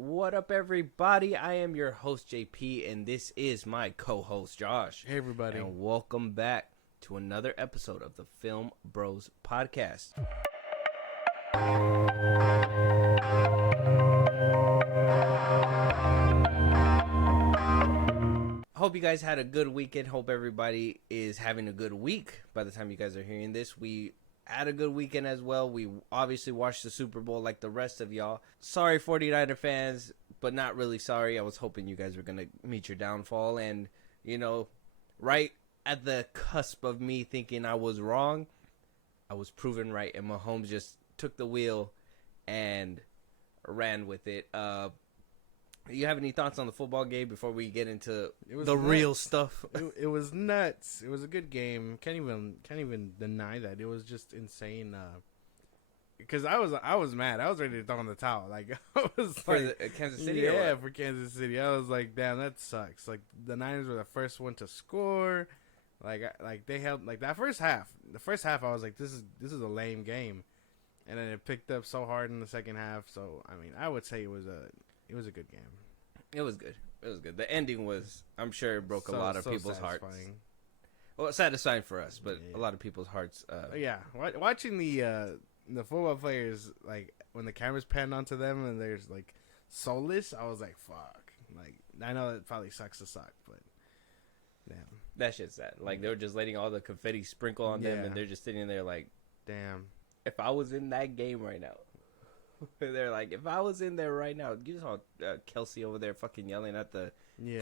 What up, everybody? I am your host, JP, and this is my co-host, Josh. Hey, everybody. And welcome back to another episode of the Film Bros podcast. Hope you guys had a good weekend. Hope everybody is having a good week by the time you guys are hearing this. We had a good weekend as well. We obviously watched the Super Bowl like the rest of y'all. Sorry, 49er fans, but not really sorry. I was hoping you guys were going to meet your downfall. And, you know, right at the cusp of me thinking I was wrong, I was proven right. And Mahomes just took the wheel and ran with it. You have any thoughts on the football game before we get into the real stuff? It was nuts. It was a good game. Can't even deny that. It was just insane. Because I was mad. I was ready to throw in the towel. Like I was for Kansas City. Yeah, for Kansas City. I was like, damn, that sucks. Like the Niners were the first one to score. Like they held like that first half. The first half, I was like, this is a lame game, and then it picked up so hard in the second half. So I mean, I would say it was a good game. It was good. It was good. The ending was, I'm sure, it broke a lot of people's hearts. Well, satisfying for us, but a lot of people's hearts. Yeah, watching the football players, like when the cameras pan onto them and there's like soulless, I was like, fuck. Like I know it probably sucks to suck, but damn, that shit's sad. Like they were just letting all the confetti sprinkle on them, and they're just sitting there like, damn. If I was in that game right now. They're like, if I was in there right now, you saw Kelsey over there fucking yelling at the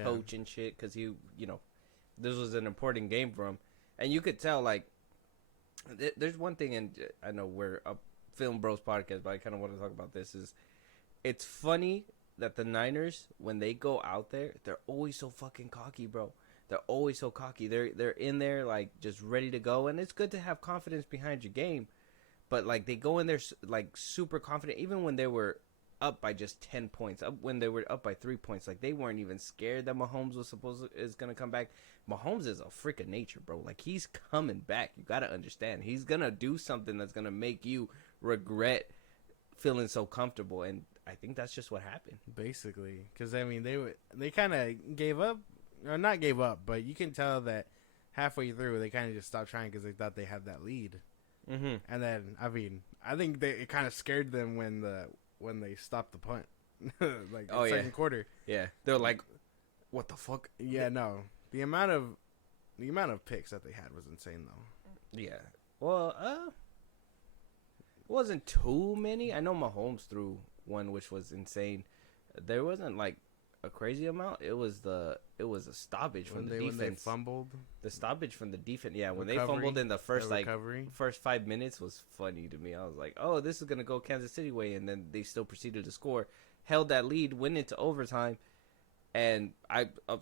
coach and shit because this was an important game for him, and you could tell like there's one thing, and I know we're a Film Bros podcast, but I kind of want to talk about this. Is it's funny that the Niners, when they go out there, they're always so fucking cocky, bro. They're always so cocky. They're in there like just ready to go, and it's good to have confidence behind your game. But, like, they go in there, like, super confident. Even when they were up by just 10 points. When they were up by 3 points. Like, they weren't even scared that Mahomes is going to come back. Mahomes is a freak of nature, bro. Like, he's coming back. You got to understand. He's going to do something that's going to make you regret feeling so comfortable. And I think that's just what happened. Basically. Because, I mean, they kind of gave up. Or not gave up, but you can tell that halfway through they kind of just stopped trying because they thought they had that lead. Mm-hmm. And then, I mean, I think it kind of scared them when they stopped the punt, like second quarter. Yeah, they're like, "What the fuck?" Yeah, no, the amount of picks that they had was insane, though. Yeah, well, it wasn't too many. I know Mahomes threw one, which was insane. There wasn't like a crazy amount. It was a stoppage from the defense. When they fumbled. The stoppage from the defense. Yeah, when they fumbled in the first first 5 minutes was funny to me. I was like, oh, this is gonna go Kansas City way, and then they still proceeded to score, held that lead, went into overtime, and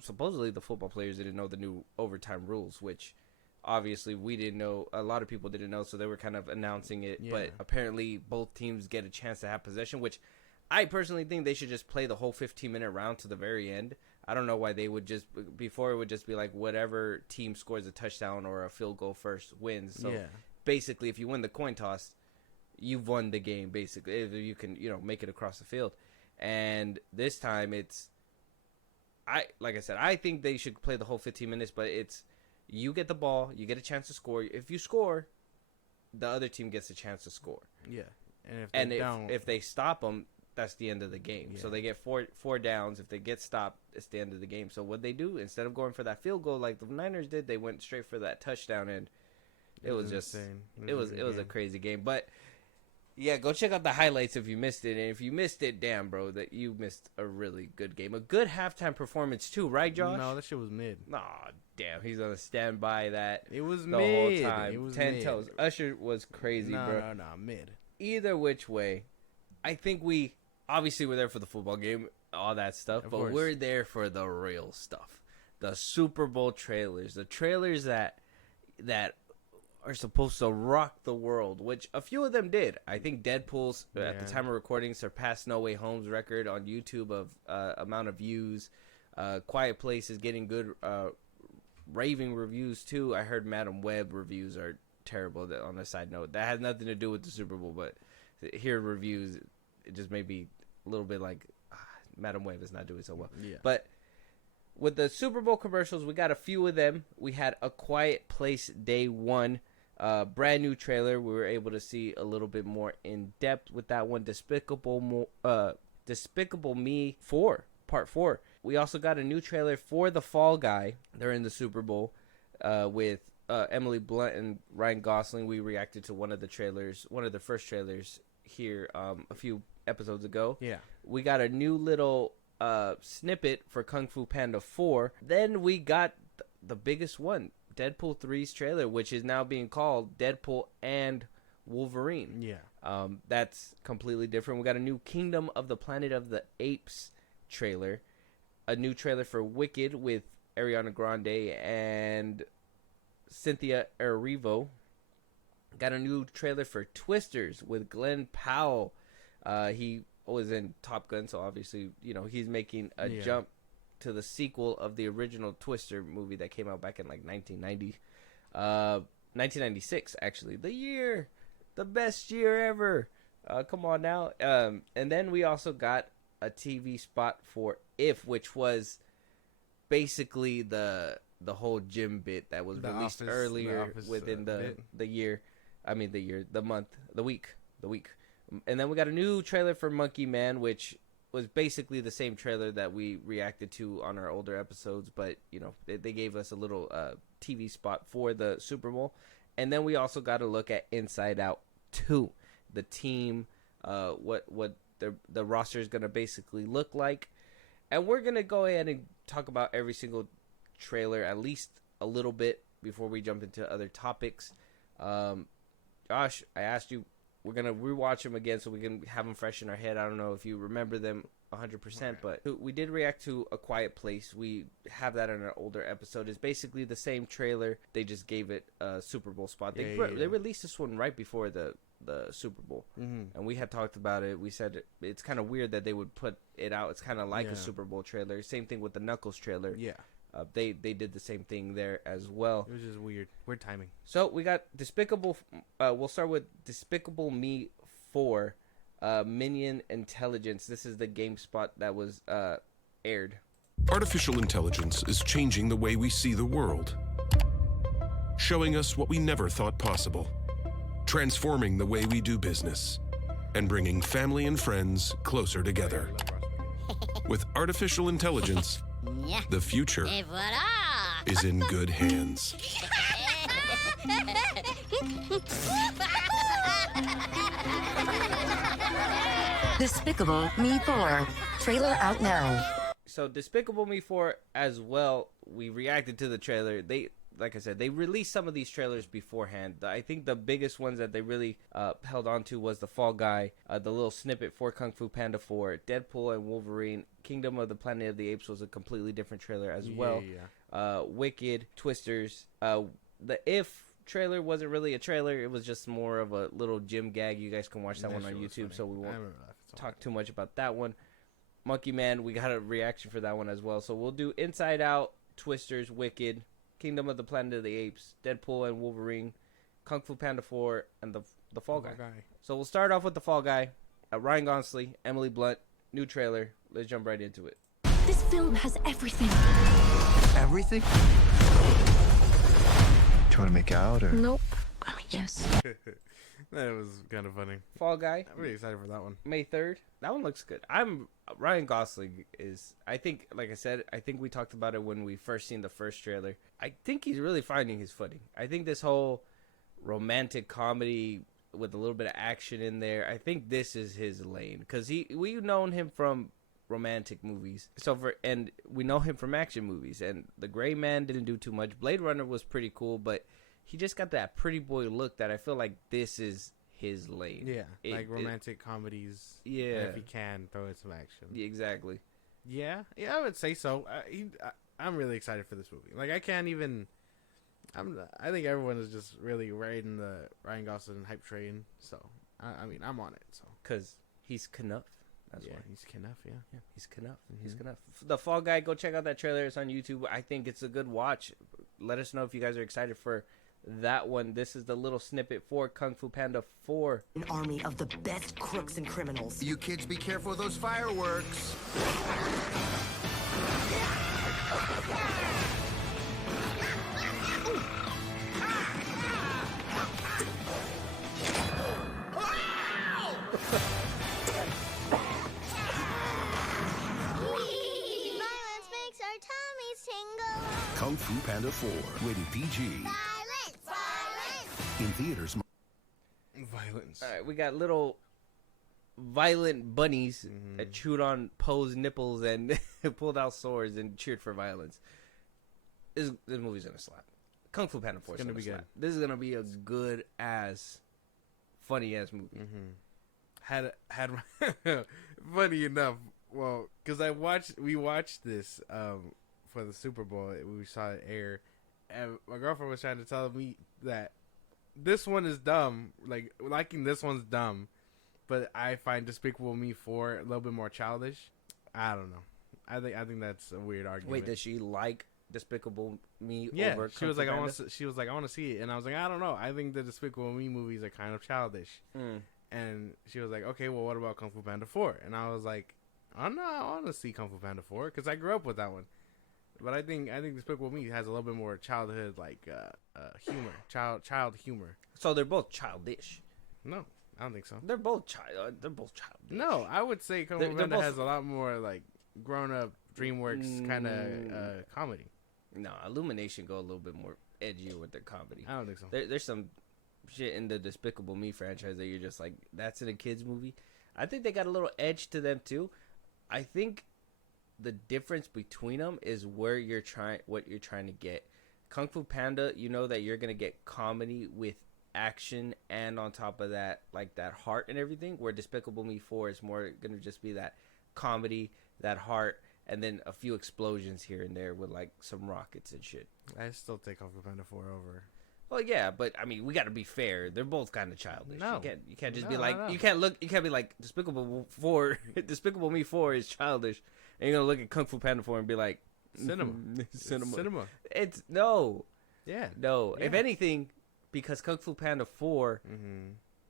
supposedly the football players didn't know the new overtime rules, which obviously we didn't know. A lot of people didn't know, so they were kind of announcing it. Yeah. But apparently both teams get a chance to have possession, which I personally think they should just play the whole 15-minute round to the very end. I don't know why they would just, before it would just be like whatever team scores a touchdown or a field goal first wins. So basically, if you win the coin toss, you've won the game, basically. If you can, make it across the field. And this time like I said, I think they should play the whole 15 minutes, but it's, you get the ball, you get a chance to score. If you score, the other team gets a chance to score. Yeah. And if they stop them, that's the end of the game. Yeah. So they get four downs. If they get stopped, it's the end of the game. So what they do, instead of going for that field goal like the Niners did, they went straight for that touchdown, and it was just insane. It was a crazy game. But yeah, go check out the highlights if you missed it. And if you missed it, damn, bro, that you missed a really good game. A good halftime performance too, right, Josh? No, that shit was mid. Aw, damn, he's gonna stand by that. It was the mid. Whole time. It was 10 mid. toes. Usher was crazy, bro. No, mid. Either which way, I think obviously we're there for the football game, all that stuff, but we're there for the real stuff. The Super Bowl trailers. The trailers that are supposed to rock the world, which a few of them did. I think Deadpool's, at the time of recording, surpassed No Way Home's record on YouTube of amount of views. Quiet Place is getting good raving reviews, too. I heard Madam Web reviews are terrible on a side note. That has nothing to do with the Super Bowl, but hear reviews, it just made me a little bit like, Madame Web is not doing so well. Yeah. But with the Super Bowl commercials, we got a few of them. We had A Quiet Place Day 1, brand new trailer. We were able to see a little bit more in depth with that one. Despicable Me 4, Part 4. We also got a new trailer for The Fall Guy during the Super Bowl with Emily Blunt and Ryan Gosling. We reacted to one of the first trailers here a few episodes ago. Yeah. We got a new little snippet for Kung Fu Panda 4. Then we got the biggest one, Deadpool 3's trailer, which is now being called Deadpool and Wolverine. Yeah. That's completely different. We got a new Kingdom of the Planet of the Apes trailer. A new trailer for Wicked with Ariana Grande and Cynthia Erivo. Got a new trailer for Twisters with Glenn Powell. He was in Top Gun, so obviously, he's making a jump to the sequel of the original Twister movie that came out back in 1996, actually. The best year ever. Come on now. And then we also got a TV spot for If, which was basically the whole gym bit that was released earlier within the week. And then we got a new trailer for Monkey Man, which was basically the same trailer that we reacted to on our older episodes, but they gave us a little TV spot for the Super Bowl. And then we also got a look at Inside Out 2, the team, what the roster is going to basically look like. And we're going to go ahead and talk about every single trailer at least a little bit before we jump into other topics. Josh, I asked you, we're going to rewatch them again so we can have them fresh in our head. I don't know if you remember them 100%, but we did react to A Quiet Place. We have that in our older episode. It's basically the same trailer. They just gave it a Super Bowl spot. They released this one right before the Super Bowl, and we had talked about it. We said it's kind of weird that they would put it out. It's kind of like a Super Bowl trailer. Same thing with the Knuckles trailer. Yeah. They did the same thing there as well. It was just weird timing. So we got Despicable. We'll start with Despicable Me 4, Minion Intelligence. This is the GameSpot that was aired. Artificial intelligence is changing the way we see the world, showing us what we never thought possible, transforming the way we do business, and bringing family and friends closer together. With artificial intelligence, the future is in good hands. Despicable Me 4, trailer out now. So Despicable Me 4 as well, we reacted to the trailer. Like I said, they released some of these trailers beforehand. I think the biggest ones that they really held on to was The Fall Guy, the little snippet for Kung Fu Panda 4, Deadpool and Wolverine. Kingdom of the Planet of the Apes was a completely different trailer as well. Wicked, Twisters. The If trailer wasn't really a trailer. It was just more of a little gym gag. You guys can watch that one on YouTube, so we won't talk too much about that one. Monkey Man, we got a reaction for that one as well. So we'll do Inside Out, Twisters, Wicked, Kingdom of the Planet of the Apes, Deadpool and Wolverine, Kung Fu Panda 4, and the Fall Guy. So we'll start off with The Fall Guy. Ryan Gosling, Emily Blunt, new trailer. Let's jump right into it. This film has everything. Everything? Do you want to make out or? Nope. I mean, yes. That was kind of funny. Fall Guy. I'm really excited for that one. May 3rd. That one looks good. Ryan Gosling is, I think, like I said, I think we talked about it when we first seen the first trailer. I think he's really finding his footing. I think this whole romantic comedy with a little bit of action in there, I think this is his lane. Because we've known him from romantic movies, and we know him from action movies. And The Gray Man didn't do too much. Blade Runner was pretty cool, but he just got that pretty boy look that I feel like this is his lane. Yeah, romantic comedies. Yeah, if he can throw in some action. Yeah, exactly. Yeah, I would say so. I'm really excited for this movie. Like, I think everyone is just really riding the Ryan Gosling hype train. So I mean, I'm on it. So because he's Knuff. That's why he's Knuff. Yeah, he's Knuff. He's Knuff. The Fall Guy. Go check out that trailer. It's on YouTube. I think it's a good watch. Let us know if you guys are excited for that one. This is the little snippet for Kung Fu Panda 4. An army of the best crooks and criminals. You kids be careful of those fireworks. Kung Fu Panda 4, rated PG. Violence! Violence! In theaters. Violence. All right, we got little violent bunnies that chewed on Poe's nipples and pulled out swords and cheered for violence. This movie's gonna slap. Kung Fu Panda 4 is gonna be slap. Good. This is gonna be a good ass, funny ass movie. Had funny enough. Well, because we watched this for the Super Bowl. We saw it air, and my girlfriend was trying to tell me that this one is dumb. Like, liking this one's dumb, but I find Despicable Me 4 a little bit more childish. I don't know. I think that's a weird argument. Wait, does she like Despicable Me? Yeah, over she was like, I want to see it, and I was like, I don't know. I think the Despicable Me movies are kind of childish. And she was like, okay, well, what about Kung Fu Panda 4? And I was like, oh no, I want to see Kung Fu Panda 4 because I grew up with that one. But I think Despicable Me has a little bit more childhood humor, child humor. So they're both childish. No, I don't think so. They're both childish. No, I would say Kung Fu Panda has a lot more like grown up DreamWorks kind of comedy. No, Illumination go a little bit more edgier with their comedy. I don't think so. There's some shit in the Despicable Me franchise that you're just like, that's in a kid's movie. I think they got a little edge to them too. I think the difference between them is what you're trying to get. Kung Fu Panda, you know that you're gonna get comedy with action, and on top of that, like that heart and everything. Where Despicable Me 4 is more gonna just be that comedy, that heart, and then a few explosions here and there with like some rockets and shit. I still take Kung Fu Panda 4 over. Well, yeah, but I mean, we got to be fair. They're both kind of childish. No, you can't just be like, you can't be like Despicable 4. Despicable Me 4 is childish, and you're gonna look at Kung Fu Panda 4 and be like, cinema. It's no. Yeah. No. Yeah. If anything, because Kung Fu Panda 4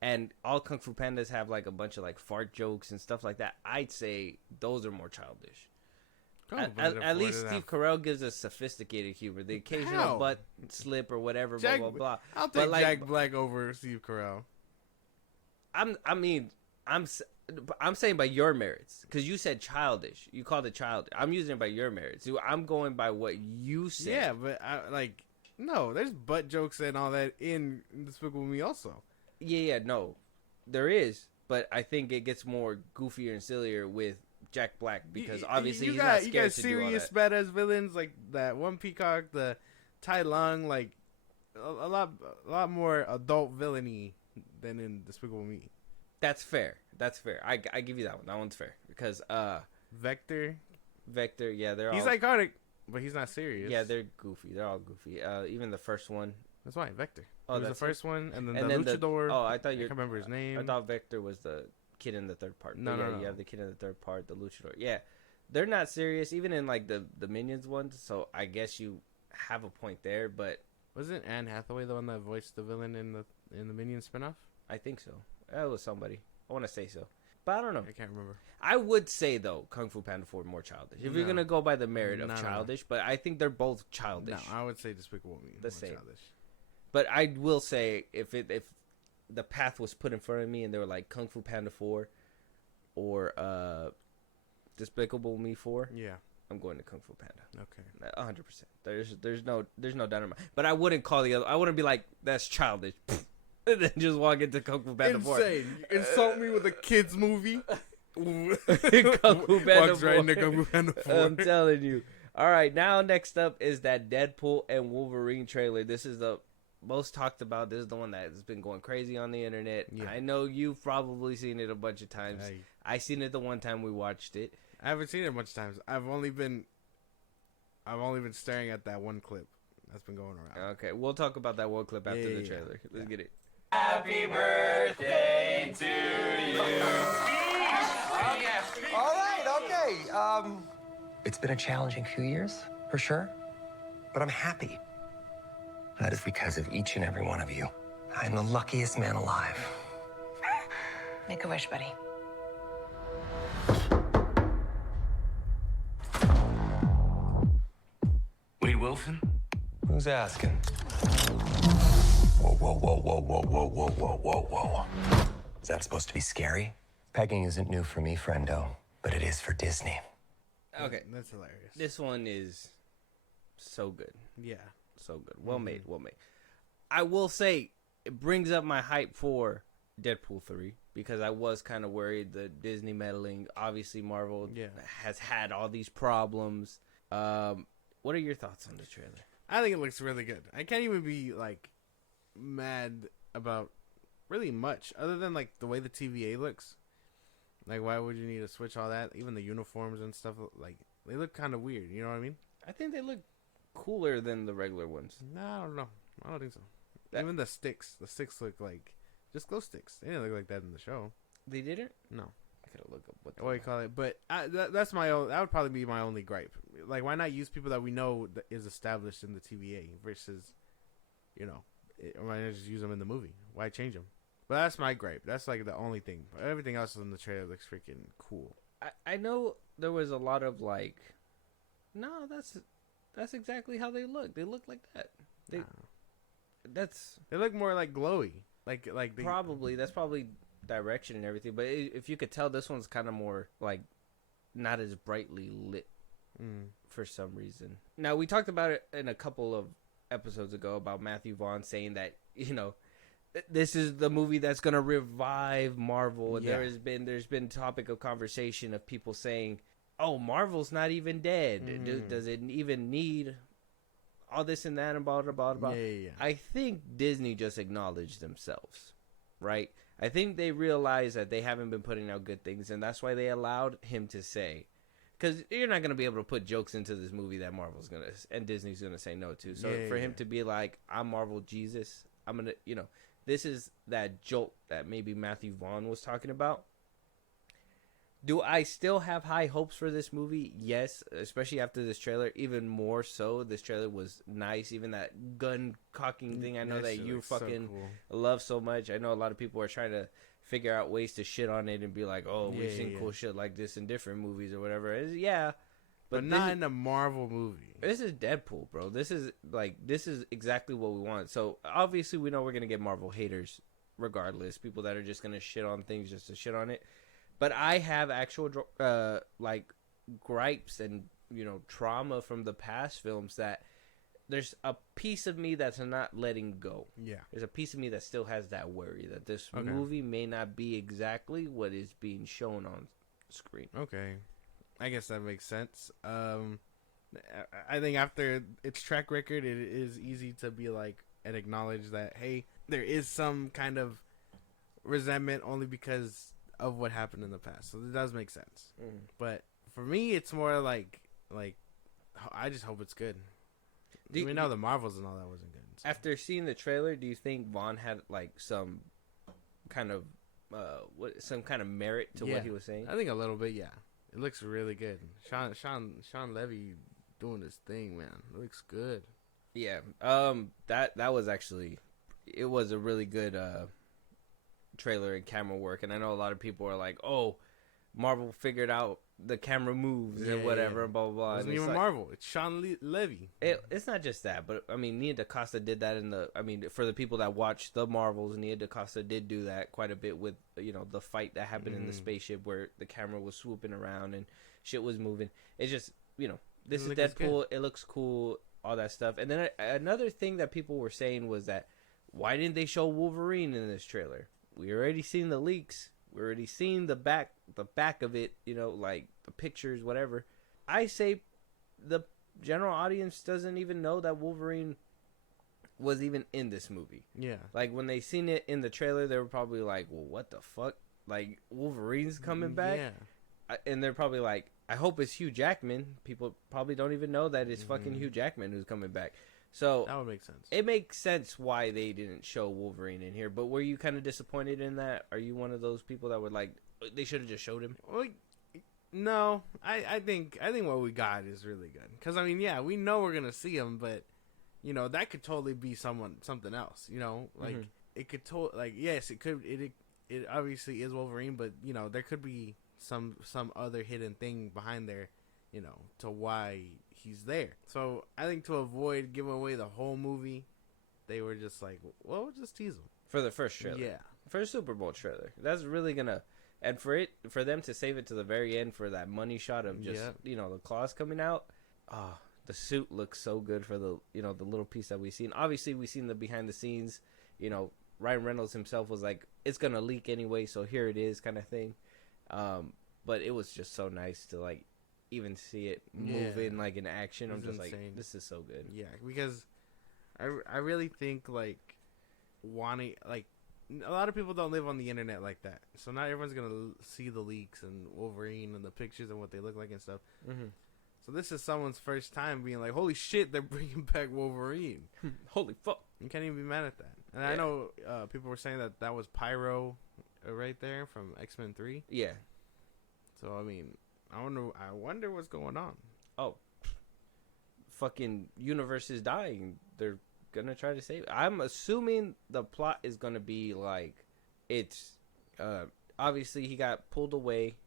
and all Kung Fu Pandas have like a bunch of like fart jokes and stuff like that, I'd say those are more childish. At least Steve Carell gives us sophisticated humor. The occasional butt slip or whatever, blah blah blah. I'll take Jack Black over Steve Carell. I'm saying by your merits, because you said childish. You called it childish. I'm using it by your merits. I'm going by what you said. Yeah, but no, there's butt jokes and all that in Despicable Me also. Yeah, no, there is, but I think it gets more goofier and sillier with Jack Black, because obviously he's not scared to do all that. You got serious badass villains like that one Peacock, the Tai Lung, like a lot more adult villainy than in Despicable Me. That's fair. I give you that one. That one's fair because Vector, yeah, he's iconic, but he's not serious. Yeah, they're goofy. They're all goofy. Even the first one. That's why Vector. Oh, that's the first one, and then the Luchador. I can't remember his name. I thought Vector was the kid in the third part. No. You have the kid in the third part, the Luchador. Yeah, they're not serious, even in like the Minions ones. So I guess you have a point there, but wasn't Anne Hathaway the one that voiced the villain in the Minions spinoff? I think so. It was somebody. I want to say so, but I don't know. I can't remember. I would say though, Kung Fu Panda 4 more childish. If you're gonna go by the merit of childish, but I think they're both childish. No, I would say Despicable Me the same. Childish. But I will say if the path was put in front of me and they were like Kung Fu Panda 4 or Despicable Me 4, yeah, I'm going to Kung Fu Panda. Okay, 100%. There's no doubt in my. But I wouldn't call the other. I wouldn't be like that's childish, and then just walk into Kung Fu Panda 4. Insane! You insult me with a kids movie. Kung Fu Panda Walks 4. right into Kung Fu Panda 4. I'm telling you. All right, now next up is that Deadpool and Wolverine trailer. This is the most talked about. This is the one that has been going crazy on the internet. Yeah. I know you've probably seen it a bunch of times. I seen it the one time we watched it. I haven't seen it a bunch of times. I've only been staring at that one clip that's been going around. Okay, we'll talk about that one clip after the trailer. Let's get it. Happy birthday to you. All right, okay. It's been a challenging few years, for sure. But I'm happy. That is because of each and every one of you. I'm the luckiest man alive. Make a wish, buddy. Wade Wilson? Who's asking? Whoa, whoa, whoa, whoa, whoa, whoa, whoa, whoa, whoa, whoa. Is that supposed to be scary? Pegging isn't new for me, friendo, but it is for Disney. Okay. That's hilarious. This one is So good. Yeah. So good. Well made. Well made. I will say, it brings up my hype for Deadpool 3 because I was kind of worried that Disney meddling. Obviously, Marvel has had all these problems. What are your thoughts on the trailer? I think it looks really good. I can't even be like mad about really much other than like the way the TVA looks. Like, why would you need to switch all that? Even the uniforms and stuff, like, they look kind of weird. You know what I mean? I think they look cooler than the regular ones. No, I don't know. I don't think so. Even the sticks look like just glow sticks. They didn't look like that in the show. They didn't? No. I gotta look up what do you call it? But that's my own. That would probably be my only gripe. Like, why not use people that we know that is established in the TVA versus, you know, why not just use them in the movie? Why change them? But that's my gripe. That's like the only thing. But everything else in the trailer looks freaking cool. I know there was a lot of like, no, that's exactly how they look. They look like that. They look more like glowy. Like they, that's probably direction and everything. But if you could tell, this one's kind of more like not as brightly lit for some reason. Now, we talked about it in a couple of episodes ago about Matthew Vaughn saying that, you know, this is the movie that's going to revive Marvel. And there's been topic of conversation of people saying, oh, Marvel's not even dead. Does it even need all this and that and blah, blah, blah, blah. Yeah. I think Disney just acknowledged themselves, right? I think they realized that they haven't been putting out good things, and that's why they allowed him to say, because you're not going to be able to put jokes into this movie that Marvel's going to, and Disney's going to say no to. So for him to be like, I'm Marvel Jesus, I'm going to, you know, this is that joke that maybe Matthew Vaughn was talking about. Do I still have high hopes for this movie? Yes, especially after this trailer. Even more so, this trailer was nice. Even that gun cocking thing, I know that you fucking love so much. I know a lot of people are trying to figure out ways to shit on it and be like, oh, we've seen cool shit like this in different movies or whatever. But not in a Marvel movie. This is Deadpool, bro. This is exactly what we want. So obviously we know we're going to get Marvel haters regardless. People that are just going to shit on things just to shit on it. But I have actual like gripes and, you know, trauma from the past films that there's a piece of me that's not letting go. Yeah. There's a piece of me that still has that worry that this movie may not be exactly what is being shown on screen. Okay. I guess that makes sense. I think after its track record, it is easy to be like and acknowledge that, hey, there is some kind of resentment only because of what happened in the past. So it does make sense. But for me, it's more like I just hope it's good. We know the Marvels and all that wasn't good. So. After seeing the trailer, do you think Vaughn had like some kind of merit to what he was saying? I think a little bit, yeah. It looks really good. Sean Levy doing this thing, man. It looks good. Yeah. That was actually, it was a really good trailer and camera work, and I know a lot of people are like, oh, Marvel figured out the camera moves and whatever, and blah blah blah. It wasn't even like, Marvel, it's Sean Levy. It's not just that, but I mean, Nia DaCosta did that for the people that watch the Marvels, Nia DaCosta did do that quite a bit with, you know, the fight that happened in the spaceship where the camera was swooping around and shit was moving. It's just, you know, this is Deadpool. It looks cool, all that stuff. And then another thing that people were saying was that, why didn't they show Wolverine in this trailer? We already seen the leaks. We already seen the back of it, you know, like the pictures, whatever. I say the general audience doesn't even know that Wolverine was even in this movie. Yeah. Like, when they seen it in the trailer, they were probably like, well, what the fuck? Like, Wolverine's coming back? Yeah. And they're probably like, I hope it's Hugh Jackman. People probably don't even know that it's fucking Hugh Jackman who's coming back. So that would make sense. It makes sense why they didn't show Wolverine in here. But were you kind of disappointed in that? Are you one of those people that were like, they should have just showed him? Well, no, I think what we got is really good. Because I mean, yeah, we know we're gonna see him, but you know that could totally be something else. You know, like it could yes, it could. It obviously is Wolverine, but you know there could be some other hidden thing behind there. You know, to why he's there. So I think to avoid giving away the whole movie, they were just like, well, we'll just tease him for the first trailer. Yeah, for a Super Bowl trailer. That's really gonna, and for them to save it to the very end for that money shot of just you know, the claws coming out. Oh, the suit looks so good for the the little piece that we've seen. Obviously, we've seen the behind the scenes. Ryan Reynolds himself was like, it's gonna leak anyway, so here it is, kind of thing. But it was just so nice to like even see it move in like in action. I'm just insane. Like, this is so good. Yeah, because I really think like wanting like a lot of people don't live on the internet like that, so not everyone's gonna see the leaks and Wolverine and the pictures and what they look like and stuff. Mm-hmm. So this is someone's first time being like, holy shit, they're bringing back Wolverine. Holy fuck. You can't even be mad at that. And I know people were saying that was Pyro right there from X-Men 3. Yeah. So I mean, I wonder what's going on. Oh, fucking universe is dying. They're gonna try to save it. I'm assuming the plot is gonna be like, it's obviously he got pulled away,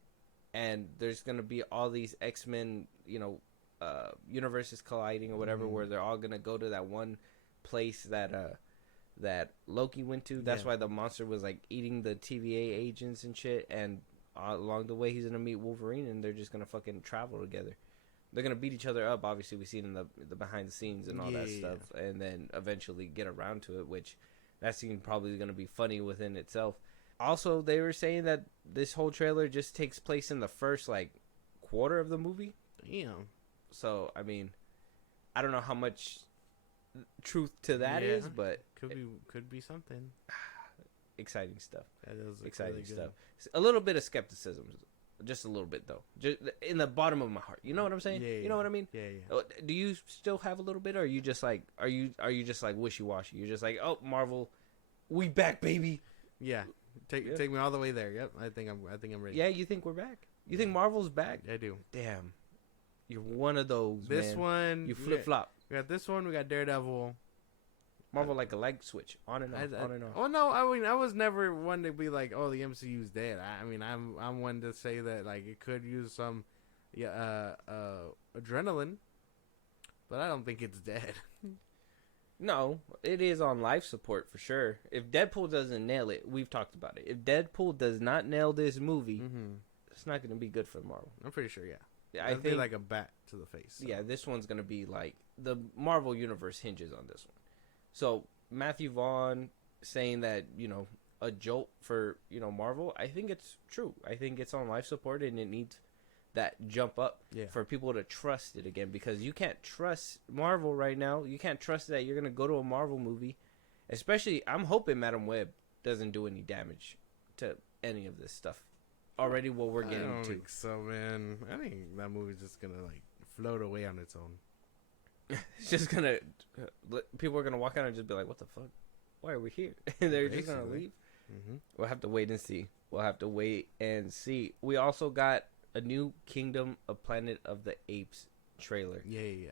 and there's gonna be all these X-Men, universes colliding or whatever, where they're all gonna go to that one place that Loki went to. That's why the monster was like eating the TVA agents and shit, and along the way he's gonna meet Wolverine, and they're just gonna fucking travel together. They're gonna beat each other up. Obviously, we've seen in the behind the scenes and all that stuff, and then eventually get around to it. Which that scene probably is gonna be funny within itself. Also, they were saying that this whole trailer just takes place in the first like quarter of the movie. Damn. So I mean, I don't know how much truth to that is, but could be something. Exciting stuff. That is exciting really stuff. A little bit of skepticism. Just a little bit, though. Just in the bottom of my heart. You know what I'm saying? Yeah, you know what I mean? Yeah. Do you still have a little bit, or are you just like, are you just like wishy-washy? You're just like, oh, Marvel, we back, baby. Yeah. Take me all the way there. Yep. I think I'm ready. Yeah, you think we're back? You think Marvel's back? I do. Damn. You're one of those, This man. one. You flip-flop. We got this one. We got Daredevil. Marvel like a light switch. On and off, on and off. Oh, no. I mean, I was never one to be like, oh, the MCU's dead. I mean, I'm one to say that, like, it could use some adrenaline. But I don't think it's dead. No, it is on life support for sure. If Deadpool doesn't nail it, we've talked about it. If Deadpool does not nail this movie, it's not going to be good for Marvel. I'm pretty sure, yeah. I think like a bat to the face. So. Yeah, this one's going to be like, the Marvel universe hinges on this one. So Matthew Vaughn saying that, a jolt for, Marvel, I think it's true. I think it's on life support, and it needs that jump up for people to trust it again, because you can't trust Marvel right now. You can't trust that you're going to go to a Marvel movie. Especially, I'm hoping Madam Web doesn't do any damage to any of this stuff. Already what we're getting to. I don't think so, man. I think that movie's just going to, like, float away on its own. It's just going to... People are going to walk out and just be like, what the fuck? Why are we here? And they're just going to leave. We'll have to wait and see. We also got a new Kingdom of Planet of the Apes trailer. Yeah.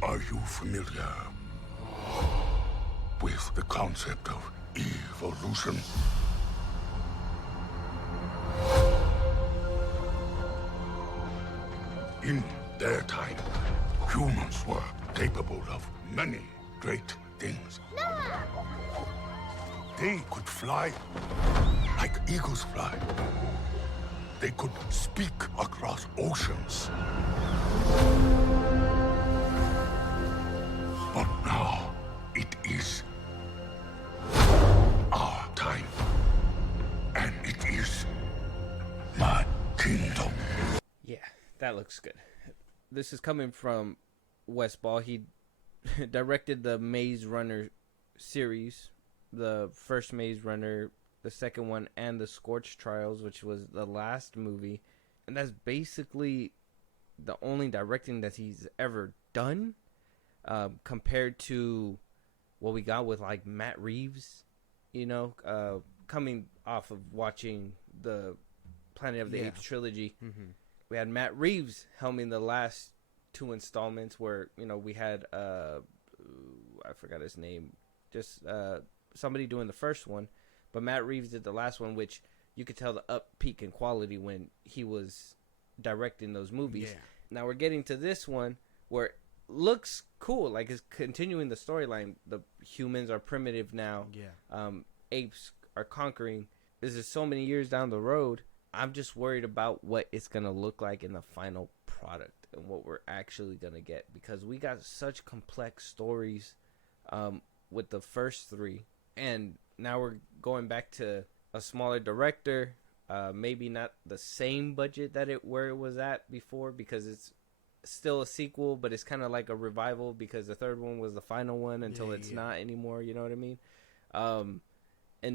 Are you familiar with the concept of evolution? In their time, humans were capable of many great things. Noah! They could fly like eagles fly. They could speak across oceans. But now it is our time. And it is my kingdom. Yeah, that looks good. This is coming from Wes Ball. He directed the Maze Runner series, the first Maze Runner, the second one, and the Scorch Trials, which was the last movie. And that's basically the only directing that he's ever done, compared to what we got with like Matt Reeves, coming off of watching the Planet of the Apes trilogy. We had Matt Reeves helming the last two installments where, we had, I forgot his name, just somebody doing the first one, but Matt Reeves did the last one, which you could tell the up peak in quality when he was directing those movies. Yeah. Now we're getting to this one where it looks cool, like it's continuing the storyline. The humans are primitive now. Yeah. Apes are conquering this is so many years down the road. I'm just worried about what it's going to look like in the final product and what we're actually going to get, because we got such complex stories with the first 3, and now we're going back to a smaller director, maybe not the same budget that where it was at before, because it's still a sequel, but it's kind of like a revival, because the third one was the final one until it's not anymore, you know what I mean? And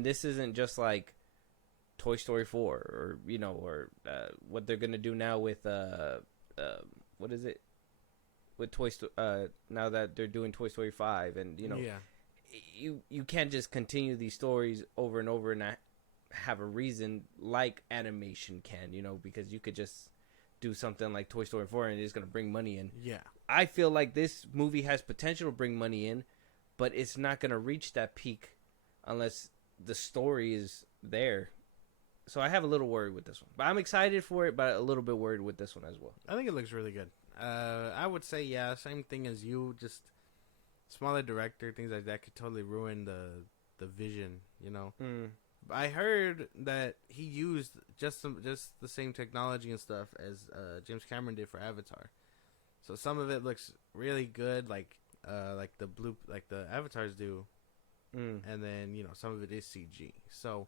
this isn't just like Toy Story 4 or what they're gonna do now with what is it with Toy Story, now that they're doing Toy Story 5, and you can't just continue these stories over and over and not have a reason like animation can, because you could just do something like Toy Story 4 and it's gonna bring money in. I feel like this movie has potential to bring money in, but it's not gonna reach that peak unless the story is there. So I have a little worry with this one, but I'm excited for it, but a little bit worried with this one as well. I think it looks really good. I would say, same thing as you, just smaller director, things like that could totally ruin the vision, I heard that he used just the same technology and stuff as James Cameron did for Avatar. So some of it looks really good, like the Avatars do, and then some of it is CG. So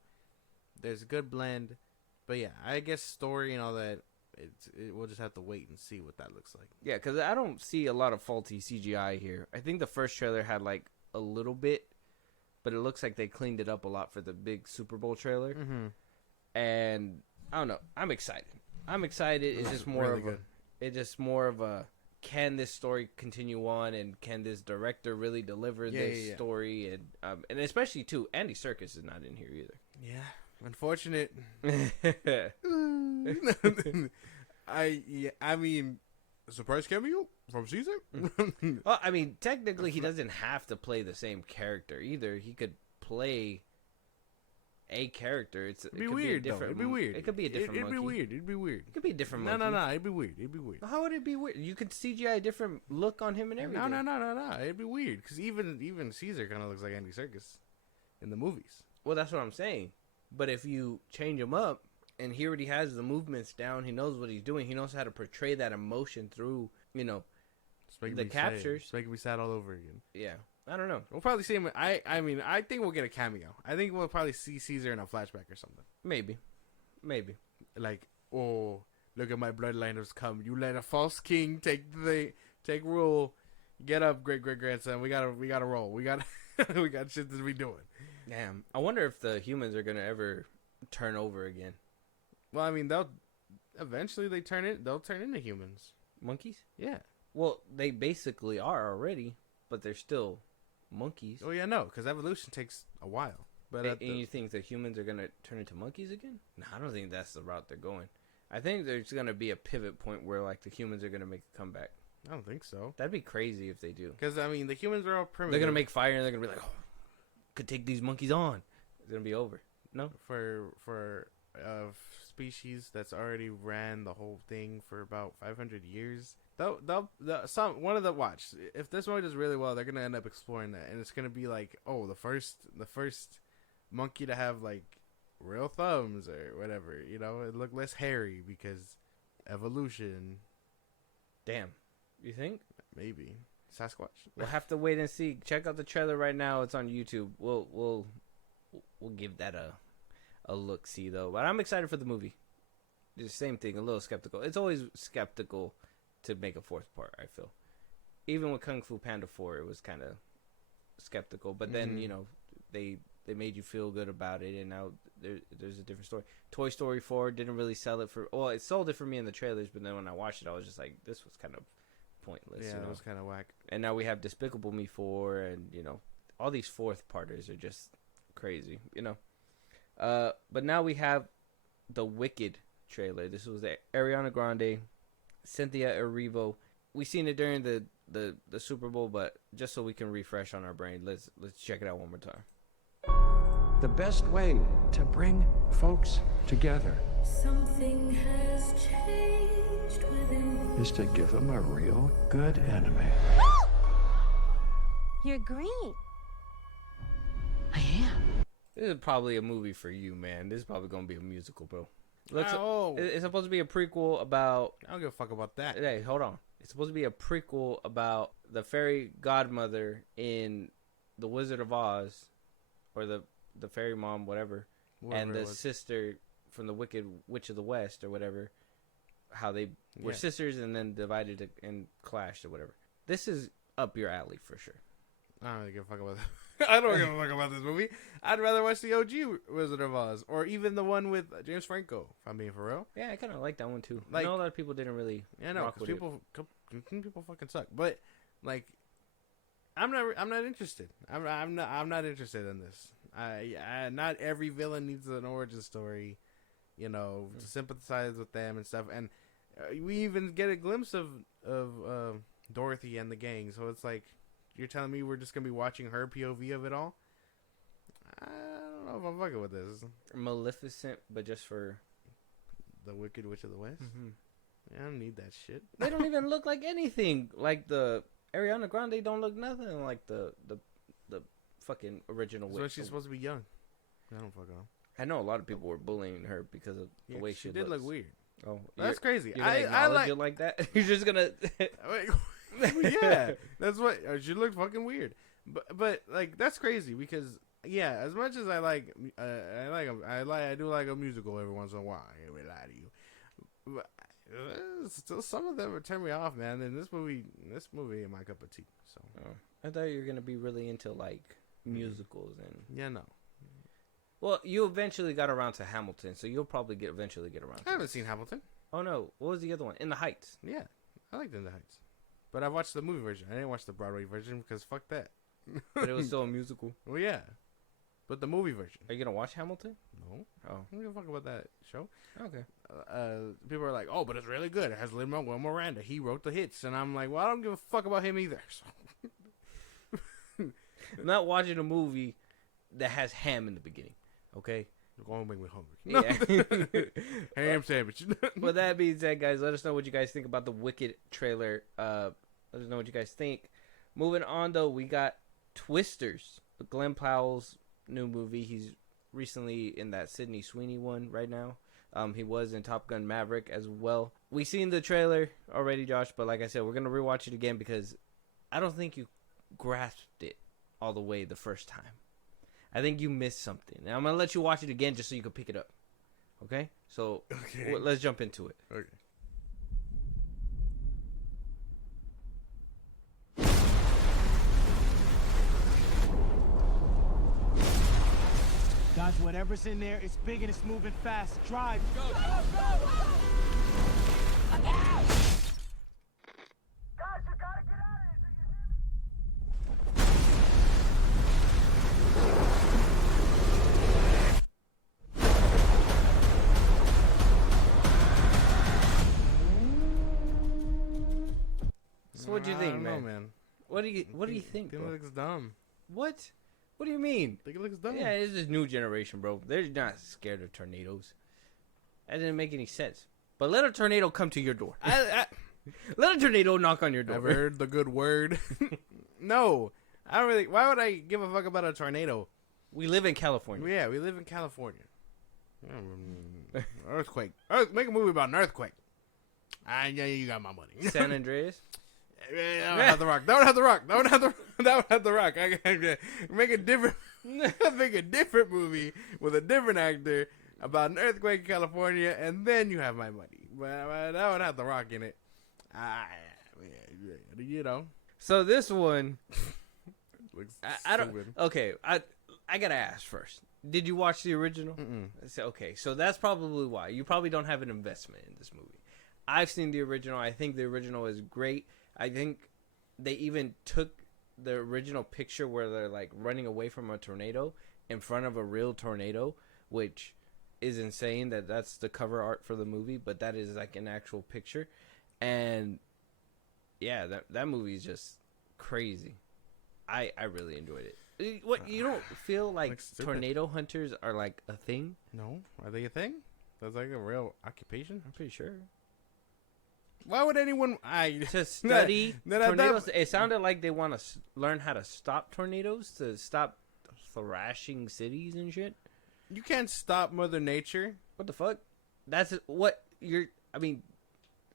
there's a good blend, but I guess story and all that, we'll just have to wait and see what that looks like. Yeah, because I don't see a lot of faulty CGI here. I think the first trailer had like a little bit, but it looks like they cleaned it up a lot for the big Super Bowl trailer. And I don't know. I'm excited. It's just more of a can this story continue on, and can this director really deliver this story, and especially too, Andy Serkis is not in here either. Yeah. Unfortunate. I mean, surprise cameo from Caesar. Well, I mean, technically, he doesn't have to play the same character either. He could play a character. It'd be weird. It'd be weird. It could be a different. It'd be weird. It'd be weird. It could be a different. Monkey. No. It'd be weird. It'd be weird. How would it be weird? You could CGI a different look on him and everything. No. It'd be weird because even Caesar kind of looks like Andy Serkis in the movies. Well, that's what I'm saying. But if you change him up, and he already has the movements down, he knows what he's doing. He knows how to portray that emotion through, the captures. It's making me sad all over again. Yeah, I don't know. We'll probably see him. I mean, I think we'll get a cameo. I think we'll probably see Caesar in a flashback or something. Maybe. Like, oh, look at my bloodline has come. You let a false king take rule. Get up, great grandson. We gotta roll. We got shit to be doing. Damn. I wonder if the humans are gonna ever turn over again. Well, I mean, they'll eventually turn into humans. Monkeys? Yeah. Well, they basically are already, but they're still monkeys. Oh yeah, no, because evolution takes a while. But and you think the humans are gonna turn into monkeys again? No, I don't think that's the route they're going. I think there's gonna be a pivot point where like the humans are gonna make a comeback. I don't think so. That'd be crazy if they do. Because I mean, the humans are all primitive. They're gonna make fire and they're gonna be like, "Oh, could take these monkeys on." It's gonna be over. No, for species that's already ran the whole thing for about 500 years. One of the watch. If this movie does really well, they're gonna end up exploring that, and it's gonna be like, oh, the first monkey to have like real thumbs or whatever. It looked less hairy because evolution. Damn, you think? Maybe Sasquatch. We'll have to wait and see. Check out the trailer right now. It's on YouTube. We'll give that a look see though. But I'm excited for the movie. It's the same thing. A little skeptical. It's always skeptical to make a fourth part. I feel. Even with Kung Fu Panda 4, it was kind of skeptical. But then they made you feel good about it, and now there's a different story. Toy Story 4 didn't really sell it for. Well, it sold it for me in the trailers, but then when I watched it, I was just like, this was kind of pointless. Yeah, it was kind of whack. And now we have Despicable Me 4, and all these fourth parters are just crazy. But now we have the Wicked trailer. This was the Ariana Grande, Cynthia Erivo. We seen it during the Super Bowl, but just so we can refresh on our brain, let's check it out one more time. The best way to bring folks together Something has changed within is to give them a real good enemy. You're green. I am. This is probably a movie for you, man. This is probably gonna be a musical, bro. It's supposed to be a prequel about. I don't give a fuck about that. Hey, hold on. It's supposed to be a prequel about the fairy godmother in The Wizard of Oz, or the fairy mom, whatever and the sister from the Wicked Witch of the West, or whatever. How they were sisters and then divided and clashed, or whatever. This is up your alley for sure. I don't really give a fuck about that. I don't give a fuck about this movie. I'd rather watch the OG Wizard of Oz, or even the one with James Franco, if I'm being for real. Yeah, I kind of like that one too. Like, I know a lot of people didn't really. Yeah, no, because people fucking suck. But like, I'm not interested. I'm not interested in this. Not every villain needs an origin story, to sympathize with them and stuff. And we even get a glimpse of Dorothy and the gang. So it's like, you're telling me we're just gonna be watching her POV of it all? I don't know if I'm fucking with this. Maleficent, but just for the Wicked Witch of the West. Mm-hmm. Yeah, I don't need that shit. They don't even look like anything. Like the Ariana Grande don't look nothing like the fucking original witch. So she's supposed to be young. I don't fucking know. I know a lot of people were bullying her because of the way she did look weird. Oh, that's crazy. I like it like that. You're just gonna. Yeah, that's what she looked fucking weird. But like that's crazy because as much as I do like a musical every once in a while. I ain't gonna lie to you. But, still, some of them turn me off, man. And this movie ain't my cup of tea. So I thought you were gonna be really into like musicals and no. Well, you eventually got around to Hamilton, so you'll probably eventually get around. I haven't seen Hamilton. Oh no, what was the other one? In the Heights. Yeah, I liked In the Heights, but I watched the movie version. I didn't watch the Broadway version because fuck that. But it was still a musical. Well, yeah, but the movie version. Are you gonna watch Hamilton? No. Oh, I don't give a fuck about that show. Okay. People are like, oh, but it's really good. It has Lin-Manuel Miranda. He wrote the hits, and I'm like, well, I don't give a fuck about him either. So. I'm not watching a movie that has ham in the beginning. Okay. You're going to make me hungry. Yeah. Ham sandwich. With that being said, guys, let us know what you guys think about the Wicked trailer. Let us know what you guys think. Moving on, though, we got Twisters, Glenn Powell's new movie. He's recently in that Sydney Sweeney one right now. He was in Top Gun Maverick as well. We seen the trailer already, Josh, but like I said, we're going to rewatch it again because I don't think you grasped it all the way the first time. I think you missed something. And I'm going to let you watch it again just so you can pick it up. Okay? So, let's jump into it. Okay. Dodge whatever's in there. It's big and it's moving fast. Drive. Go. Go, go, go. Look out! Guys, you gotta get out of here. Do you hear me? So what do you think, man? Man? What do you think? It looks dumb. What? What do you mean? I think it looks dumb. Yeah, it's this new generation, bro. They're not scared of tornadoes. That didn't make any sense. But let a tornado come to your door. Let a tornado knock on your door. Ever heard the good word? No. I don't really. Why would I give a fuck about a tornado? We live in California. Yeah, we live in California. Earthquake. Make a movie about an earthquake. Yeah, you got my money. San Andreas? That would have the rock. That would have the rock. That would have the rock. I make a different movie with a different actor about an earthquake in California, and then you have my money. But that would have the rock in it. So this one looks I don't. Okay, I gotta ask first. Did you watch the original? Okay, so that's probably why you probably don't have an investment in this movie. I've seen the original. I think the original is great. I think they even took the original picture where they're like running away from a tornado in front of a real tornado, which is insane that that's the cover art for the movie, but that is like an actual picture. And yeah, that movie is just crazy. I really enjoyed it. What, you don't feel like tornado hunters are like a thing? No, are they a thing? That's like a real occupation? I'm pretty sure. Why would anyone to study tornadoes? It sounded like they want to learn how to stop tornadoes, to stop thrashing cities and shit. You can't stop Mother Nature. What the fuck? That's what you're. I mean,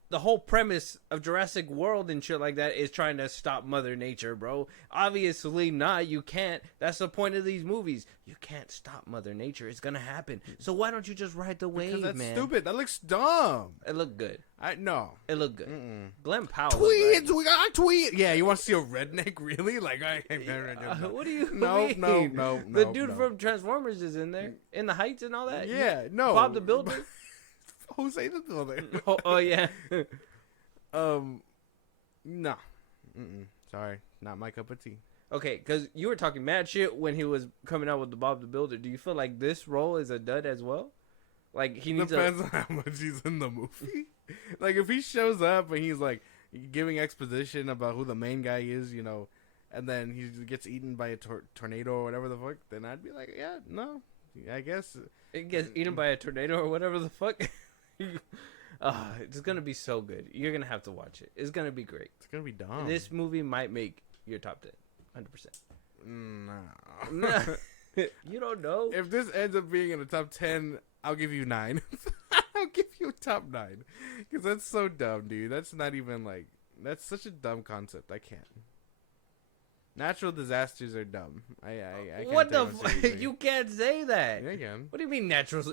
the whole premise of Jurassic World and shit like that is trying to stop Mother Nature, bro. Obviously not. You can't. That's the point of these movies. You can't stop Mother Nature. It's gonna happen. So why don't you just ride the wave, because that's man? stupid. That looks dumb. It looked good. No. It looked good. Glenn Powell. Tweets. We got tweet. Yeah, you want to see a redneck? Really? Like what do you mean? No. The dude from Transformers is in there, in the Heights and all that. Yeah, no. Bob the Builder. Jose the Builder. oh yeah. No. Sorry, not my cup of tea. Okay, because you were talking mad shit when he was coming out with the Bob the Builder. Do you feel like this role is a dud as well? Like he needs depends on how much he's in the movie. Like if he shows up and he's like giving exposition about who the main guy is, you know, and then he gets eaten by a tornado or whatever the fuck, then I'd be like, yeah, no, I guess it gets eaten by a tornado or whatever the fuck. It's gonna be so good. You're gonna have to watch it. It's gonna be great. It's gonna be dumb. This movie might make your top 10, 100%. No. You don't know. If this ends up being in the top 10, I'll give you 9. I'll give you a top 9 because that's so dumb, dude. That's not even like that's such a dumb concept. I can't. Natural disasters are dumb. I can't. What the fuck? You can't say that. Yeah, I can. What do you mean natural?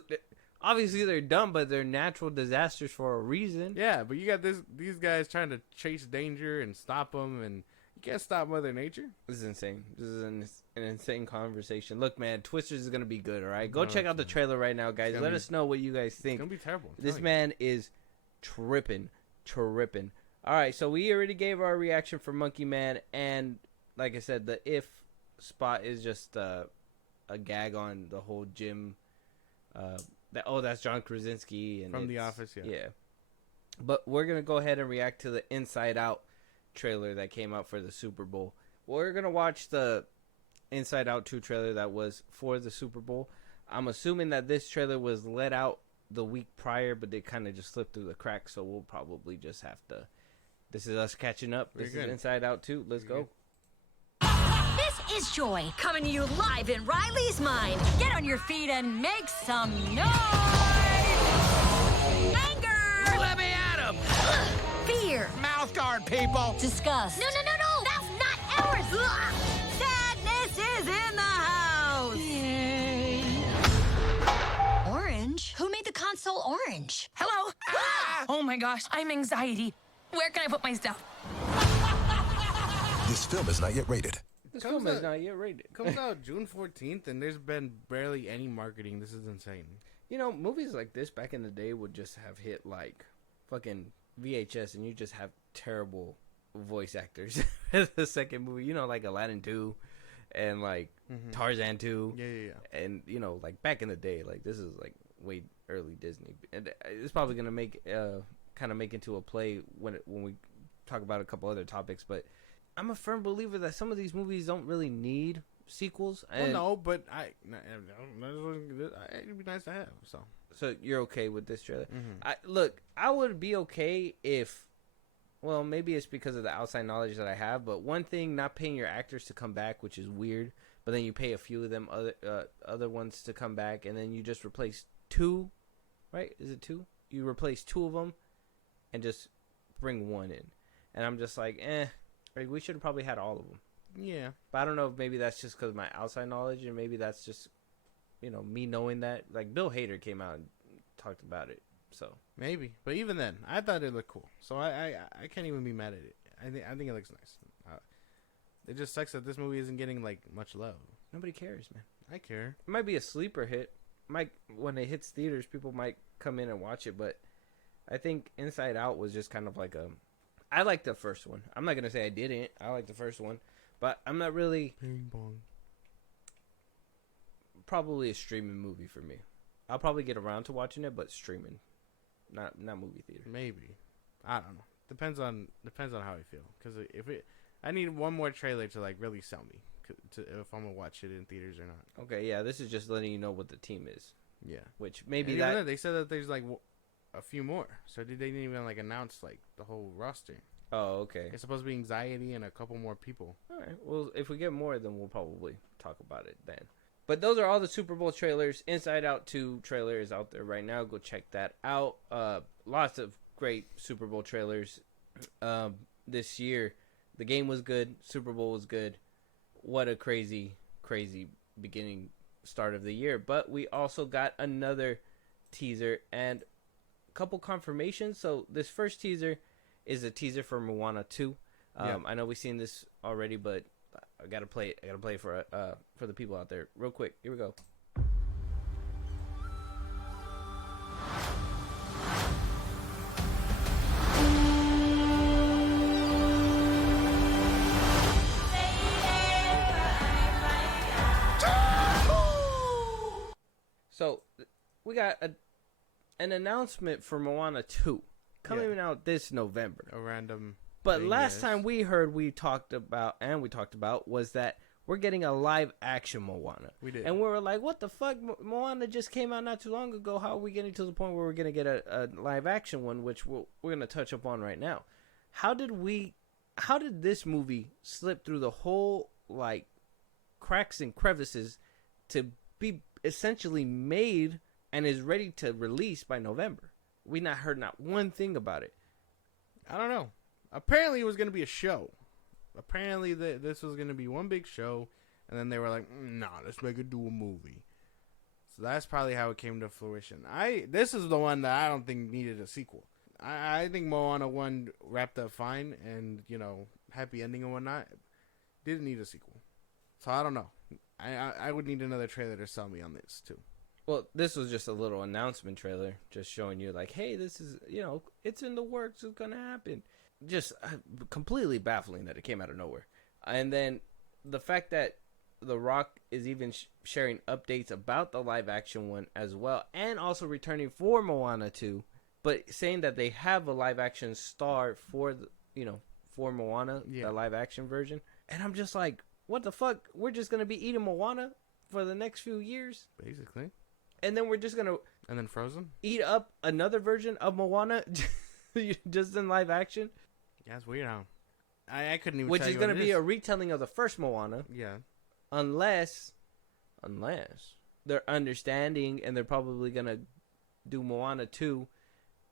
Obviously they're dumb, but they're natural disasters for a reason. Yeah, but you got these guys trying to chase danger and stop them, and you can't stop Mother Nature. This is insane. This is an insane conversation. Look, man, Twisters is gonna be good. All right, go check out the trailer right now, guys. Let us know what you guys think. It's gonna be terrible. This man is tripping. All right, so we already gave our reaction for Monkey Man, and like I said, the if spot is just a gag on the whole gym. That's John Krasinski and from The Office, yeah. But we're gonna go ahead and react to the Inside Out trailer that came out for the Super Bowl. We're gonna watch the Inside Out 2 trailer that was for the Super Bowl. I'm assuming that this trailer was let out the week prior, but they kind of just slipped through the cracks, so we'll probably just have to. This is us catching up. This is Inside Out 2. Let's go. This is Joy, coming to you live in Riley's mind. Get on your feet and make some noise! Anger! Let me at him! Fear! Mouth guard, people! Disgust! No! That's not ours! Sadness is in the house! Yay! Orange? Who made the console orange? Hello? Ah! Oh my gosh, I'm anxiety. Where can I put my stuff? This film is not yet rated. This film is not yet rated. Comes out June 14th, and there's been barely any marketing. This is insane. You know, movies like this back in the day would just have hit like fucking VHS, and you just have terrible voice actors. The second movie, you know, like Aladdin 2 and like Tarzan 2. Yeah. And, you know, like back in the day, like this is like way early Disney. And it's probably going to make kind of make into a play when we talk about a couple other topics, but I'm a firm believer that some of these movies don't really need sequels. Well, no, but it'd be nice to have. So you're okay with this trailer? Look, I would be okay if, well, maybe it's because of the outside knowledge that I have, but one thing, not paying your actors to come back, which is weird, but then you pay a few of them other ones to come back, and then you just replace 2, right? Is it 2? You replace 2 of them and just bring 1 in. And I'm just like, like, we should have probably had all of them. Yeah. But I don't know if maybe that's just because of my outside knowledge, and maybe that's just, you know, me knowing that. Like, Bill Hader came out and talked about it, so. Maybe. But even then, I thought it looked cool. So I can't even be mad at it. I think it looks nice. It just sucks that this movie isn't getting, like, much love. Nobody cares, man. I care. It might be a sleeper hit. When it hits theaters, people might come in and watch it, but I think Inside Out was just kind of like a... I like the first one. I'm not going to say I didn't. I like the first one. But I'm not really... Ping pong. Probably a streaming movie for me. I'll probably get around to watching it, but streaming. Not movie theater. Maybe. I don't know. Depends on how I feel. Because I need one more trailer to, like, really sell me. If I'm going to watch it in theaters or not. Okay, yeah. This is just letting you know what the team is. Yeah. Which maybe and that... They said that there's, like... a few more, so they didn't even like announce like the whole roster. Oh, okay. It's supposed to be Anxiety and a couple more people. All right. Well, if we get more, then we'll probably talk about it then. But those are all the Super Bowl trailers. Inside Out 2 trailer is out there right now. Go check that out. Lots of great Super Bowl trailers this year. The game was good. Super Bowl was good. What a crazy, crazy start of the year. But we also got another teaser and a couple confirmations. So this first teaser is a teaser for Moana 2. I know we've seen this already, but I gotta play it. I gotta play it for the people out there real quick. Here we go. So we got an announcement for Moana 2 coming out this November. A random. But last time we talked about was that we're getting a live action Moana. We did. And we were like, what the fuck? Moana just came out not too long ago. How are we getting to the point where we're going to get a live action one, which we're going to touch up on right now? How did this movie slip through the whole, like, cracks and crevices to be essentially made and is ready to release by November? We not heard not one thing about it. I don't know. Apparently, it was going to be a show. Apparently, this was going to be one big show, and then they were like, "Nah, let's make it do a movie." So that's probably how it came to fruition. This is the one that I don't think needed a sequel. I think Moana 1 wrapped up fine, and happy ending and whatnot. Didn't need a sequel. So I don't know. I would need another trailer to sell me on this too. Well, this was just a little announcement trailer, just showing you like, hey, this is it's in the works. It's gonna happen. Just completely baffling that it came out of nowhere. And then the fact that The Rock is even sharing updates about the live action one as well, and also returning for Moana 2, but saying that they have a live action star for for Moana, the live action version. And I'm just like, what the fuck? We're just gonna be eating Moana for the next few years, basically. And then we're just gonna then Frozen eat up another version of Moana just in live action. Yeah, it's weird how I couldn't even. Which is going to be a retelling of the first Moana. Yeah. Unless they're understanding and they're probably going to do Moana 2,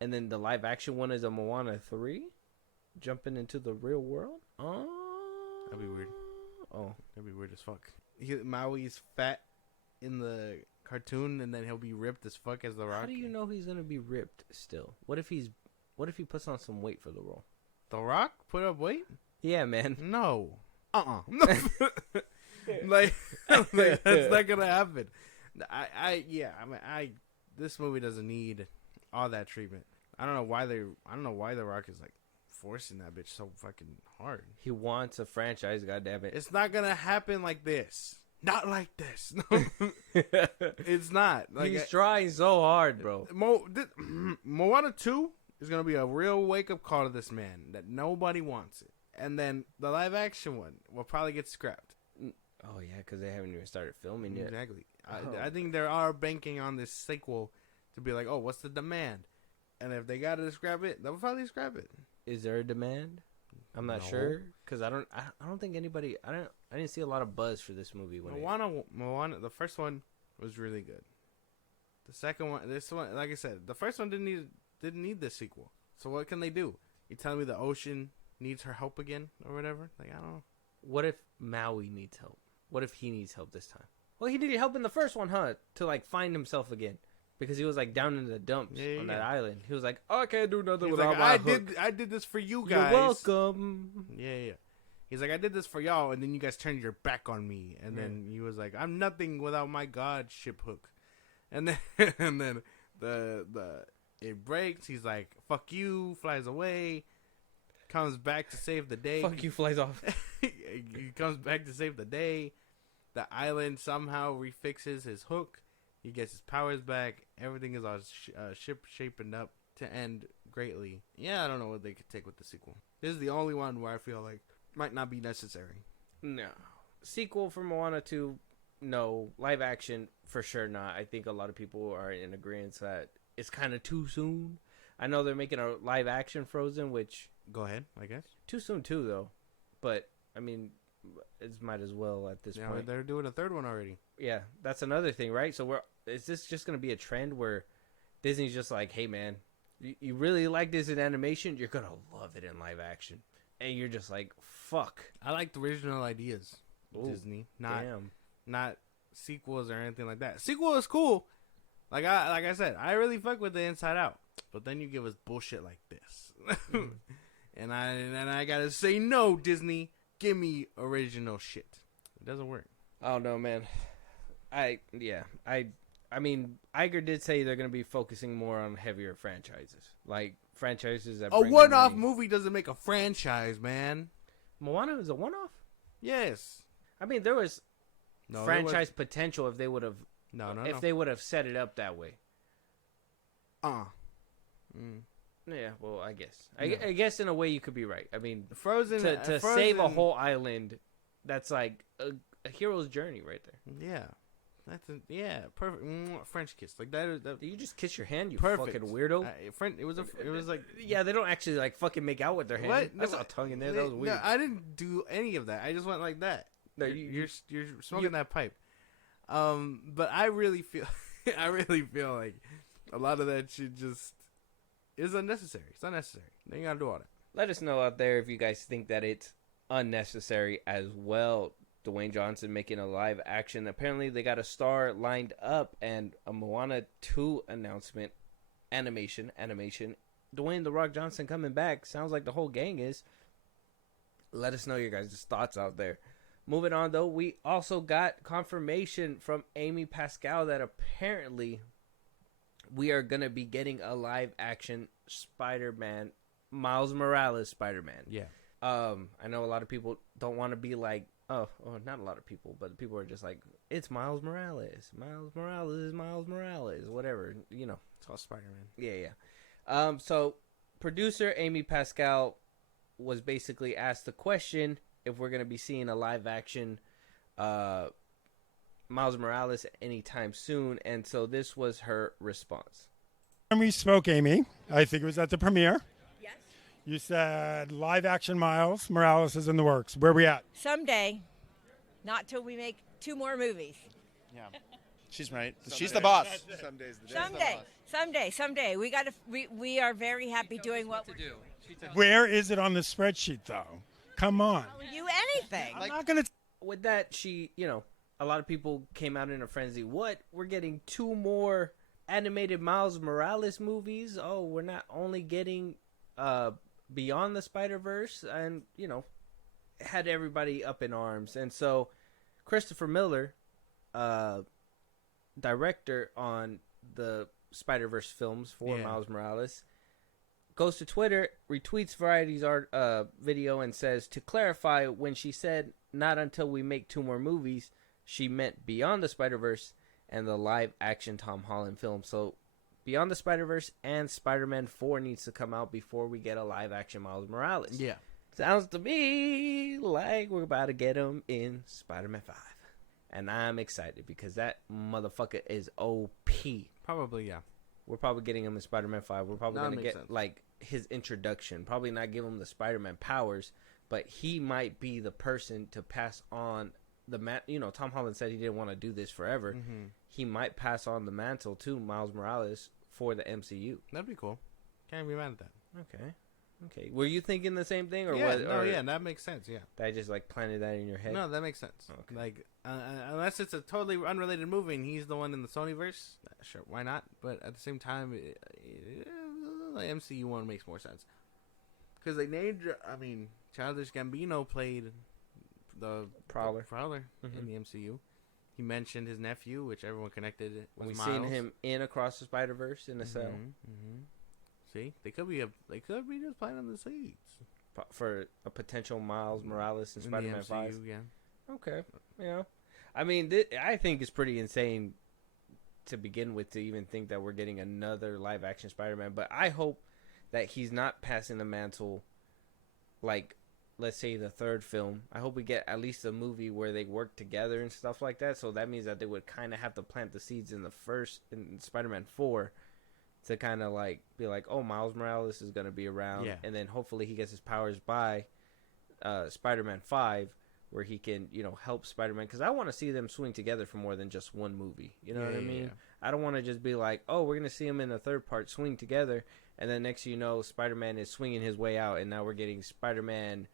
and then the live action one is a Moana 3, jumping into the real world. Oh, that'd be weird. Oh, that'd be weird as fuck. Maui's fat in the cartoon, and then he'll be ripped as fuck as The Rock. How do you know he's going to be ripped still? What if he puts on some weight for the role? The Rock put up weight? Yeah, man. No. Like that's not gonna happen. This movie doesn't need all that treatment. I don't know why The Rock is like forcing that bitch so fucking hard. He wants a franchise, goddammit. It's not gonna happen like this. Not like this. It's not. Like, he's trying so hard, bro. Moana 2 is going to be a real wake-up call to this man that nobody wants it. And then the live-action one will probably get scrapped. Oh, yeah, because they haven't even started filming yet. Exactly. I think they are banking on this sequel to be like, oh, what's the demand? And if they got to scrap it, they'll probably scrap it. Is there a demand? I'm not sure, because I don't think anybody. I didn't see a lot of buzz for this movie. Moana, the first one was really good. The second one, this one, like I said, the first one didn't need this sequel. So what can they do? You telling me the ocean needs her help again or whatever? Like, I don't know. What if Maui needs help? What if he needs help this time? Well, he needed help in the first one, huh? To like find himself again. Because he was like down in the dumps on that island. He was like, oh, I can't do nothing without my hook. I did this for you guys. You're welcome. Yeah. He's like, I did this for y'all, and then you guys turned your back on me. And then he was like, I'm nothing without my god ship hook. And then it breaks. He's like, fuck you, flies away. Comes back to save the day. Fuck you, flies off. He comes back to save the day. The island somehow refixes his hook. He gets his powers back. Everything is all shaping up to end greatly. Yeah, I don't know what they could take with the sequel. This is the only one where I feel like might not be necessary. No. Sequel for Moana 2, no. Live action, for sure not. I think a lot of people are in agreement that it's kind of too soon. I know they're making a live action Frozen, which... Go ahead, I guess. Too soon, too, though. But, I mean, it might as well at this point. They're doing a third one already. Yeah, that's another thing, right? So is this just going to be a trend where Disney's just like, hey, man, you really like this in animation? You're going to love it in live action. And you're just like, fuck. I like the original ideas. Ooh, Disney. Not sequels or anything like that. Sequel is cool. Like I said, I really fuck with the Inside Out. But then you give us bullshit like this. and I gotta say no, Disney. Give me original shit. It doesn't work. I don't know, man. I mean, Iger did say they're going to be focusing more on heavier franchises. Like, franchises that a one-off movie doesn't make a franchise, man. Moana is a one-off? Yes. I mean, there was franchise potential if they would have... If they would have set it up that way. Yeah, well, I guess. I guess in a way you could be right. I mean, Frozen to save a whole island, that's like a hero's journey right there. Yeah. Perfect. French kiss like that. You just kiss your hand, you perfect. fucking weirdo. It was like yeah, they don't actually like fucking make out with their hand. What? I saw a tongue in there. That was weird. No, I didn't do any of that. I just went like that. No, you're smoking that pipe. But I really feel like a lot of that shit just is unnecessary. It's unnecessary. They ain't gotta do all that. Let us know out there if you guys think that it's unnecessary as well. Dwayne Johnson making a live action. Apparently they got a star lined up and a Moana 2 announcement. Animation. Dwayne "The Rock" Johnson coming back. Sounds like the whole gang is. Let us know your guys' thoughts out there. Moving on, though, we also got confirmation from Amy Pascal that apparently we are going to be getting a live-action Spider-Man, Miles Morales Spider-Man. Yeah. I know a lot of people don't want to be like, not a lot of people, but people are just like, it's Miles Morales. Miles Morales, whatever, you know. It's called Spider-Man. Yeah. So, producer Amy Pascal was basically asked the question if we're going to be seeing a live-action Miles Morales anytime soon, and so this was her response. When we spoke, Amy, I think it was at the premiere. Yes. You said live-action Miles Morales is in the works. Where are we at? Someday. Not till we make 2 more movies. Yeah. She's right. She's the boss. Someday. We are very happy doing what we're doing. Where is it on the spreadsheet, though? Come on. You anything. I'm not going to... With that, a lot of people came out in a frenzy. What? We're getting 2 more animated Miles Morales movies? Oh, we're not only getting Beyond the Spider-Verse, and, had everybody up in arms. And so, Christopher Miller, director on the Spider-Verse films for Miles Morales, goes to Twitter, retweets Variety's art video, and says, to clarify, when she said, not until we make 2 more movies, she meant Beyond the Spider-Verse and the live-action Tom Holland film. So, Beyond the Spider-Verse and Spider-Man 4 needs to come out before we get a live-action Miles Morales. Yeah. Sounds to me like we're about to get him in Spider-Man 5. And I'm excited because that motherfucker is OP. Probably, yeah. We're probably getting him in Spider-Man 5. We're probably going to get, his introduction. Probably not give him the Spider-Man powers, but he might be the person to pass on the Tom Holland said he didn't want to do this forever. Mm-hmm. He might pass on the mantle to Miles Morales for the MCU. That'd be cool. Can't be mad at that. Okay. Were you thinking the same thing, or yeah? what? Yeah, that makes sense. Yeah. I just planted that in your head. No, that makes sense. Okay. Unless it's a totally unrelated movie and he's the one in the Sonyverse, sure, why not? But at the same time, the MCU one makes more sense because they named. Childish Gambino played the Prowler in the MCU. He mentioned his nephew, which everyone connected with. We've Miles. seen him in Across the Spider-Verse in a cell. Mm-hmm. See, they could be just planting the seeds for a potential Miles Morales in Spider-Man 5. Yeah. Okay. I think it's pretty insane to begin with to even think that we're getting another live-action Spider-Man. But I hope that he's not passing the mantle, like, let's say the 3rd film. I hope we get at least a movie where they work together and stuff like that. So that means that they would kind of have to plant the seeds in in Spider-Man 4 to kind of be like, oh, Miles Morales is going to be around. Yeah. And then hopefully he gets his powers by Spider-Man 5, where he can, help Spider-Man. Because I want to see them swing together for more than just one movie. You know what I mean? I don't want to just be like, oh, we're going to see him in the third part swing together. And then next thing you know, Spider-Man is swinging his way out. And now we're getting Spider-Man,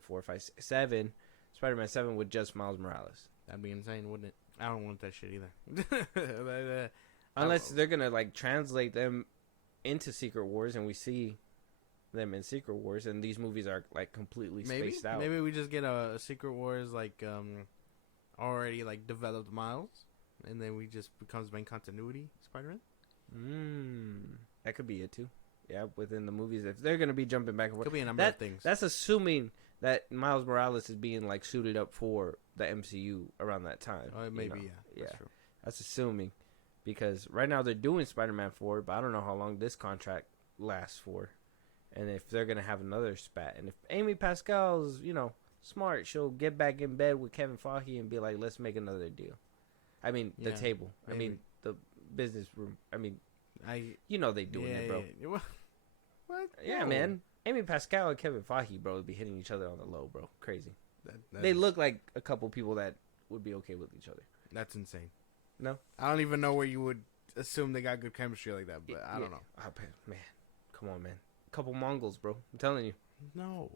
4, 5, 7. Spider-Man 7 with just Miles Morales. That'd be insane, wouldn't it? I don't want that shit either. Unless they're going to, translate them into Secret Wars and we see them in Secret Wars and these movies are, completely spaced out. Maybe we just get a Secret Wars, already, developed Miles. And then we just becomes main continuity Spider-Man. That could be it, too. Yeah, within the movies. If they're going to be jumping back and forth. Could be a number of things. That's assuming that Miles Morales is being, suited up for the MCU around that time. Maybe, yeah. That's true. That's assuming. Because right now they're doing Spider-Man 4, but I don't know how long this contract lasts for. And if they're going to have another spat. And if Amy Pascal's, smart, she'll get back in bed with Kevin Feige and be like, let's make another deal. I mean, the table. Maybe. I mean, the business room. I mean, they doing it, bro. What? Yeah, man. Amy Pascal and Kevin Feige, bro, would be hitting each other on the low, bro. Crazy. They look like a couple people that would be okay with each other. That's insane. No? I don't even know where you would assume they got good chemistry like that, but I don't know. Oh, man. Come on, man. A couple Mongols, bro. I'm telling you. No.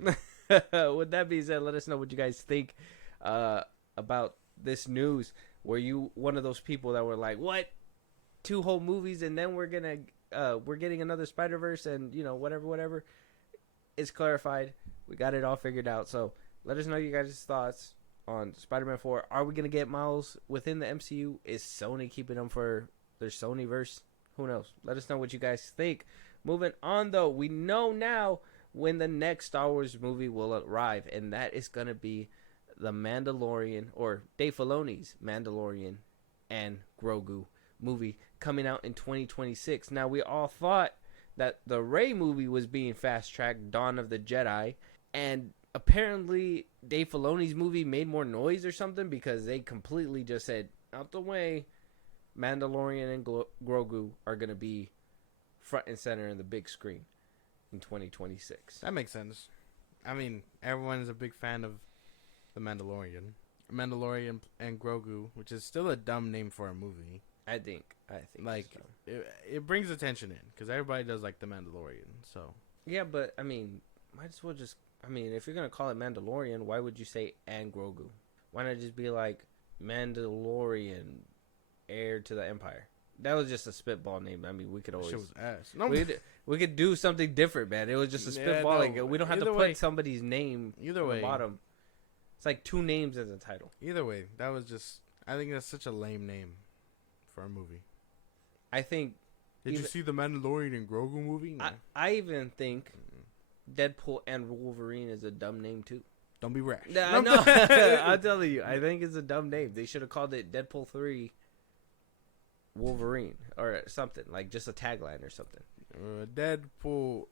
With that being said, let us know what you guys think about this news. Were you one of those people that were like, what? 2 whole movies and then we're getting another Spider-Verse and, whatever. It's clarified. We got it all figured out. So let us know you guys' thoughts on Spider-Man 4. Are we going to get Miles within the MCU? Is Sony keeping them for their Sonyverse? Who knows? Let us know what you guys think. Moving on, though, we know now when the next Star Wars movie will arrive, and that is going to be The Mandalorian, or Dave Filoni's Mandalorian and Grogu movie coming out in 2026. Now, we all thought that the Rey movie was being fast-tracked, Dawn of the Jedi, and apparently Dave Filoni's movie made more noise or something because they completely just said, out the way, Mandalorian and Grogu are going to be front and center in the big screen in 2026. That makes sense. I mean, everyone's a big fan of The Mandalorian. Mandalorian and Grogu, which is still a dumb name for a movie. I think so. It brings attention in because everybody does like The Mandalorian. So yeah, but I mean, might as well just. I mean, if you're gonna call it Mandalorian, why would you say and Grogu? Why not just be like Mandalorian, heir to the Empire? That was just a spitball name. I mean, we could always. Shit was ass. No, we could do something different, man. It was just a spitballing. No, we don't have to put somebody's name either way. The bottom. It's like 2 names as a title. Either way, that was just. I think that's such a lame name for a movie. I think. Did you see the Mandalorian and Grogu movie? No. I even think Deadpool and Wolverine is a dumb name too. Don't be rash. No, I'm telling you, I think it's a dumb name. They should have called it Deadpool 3 Wolverine or something, like just a tagline or something. Deadpool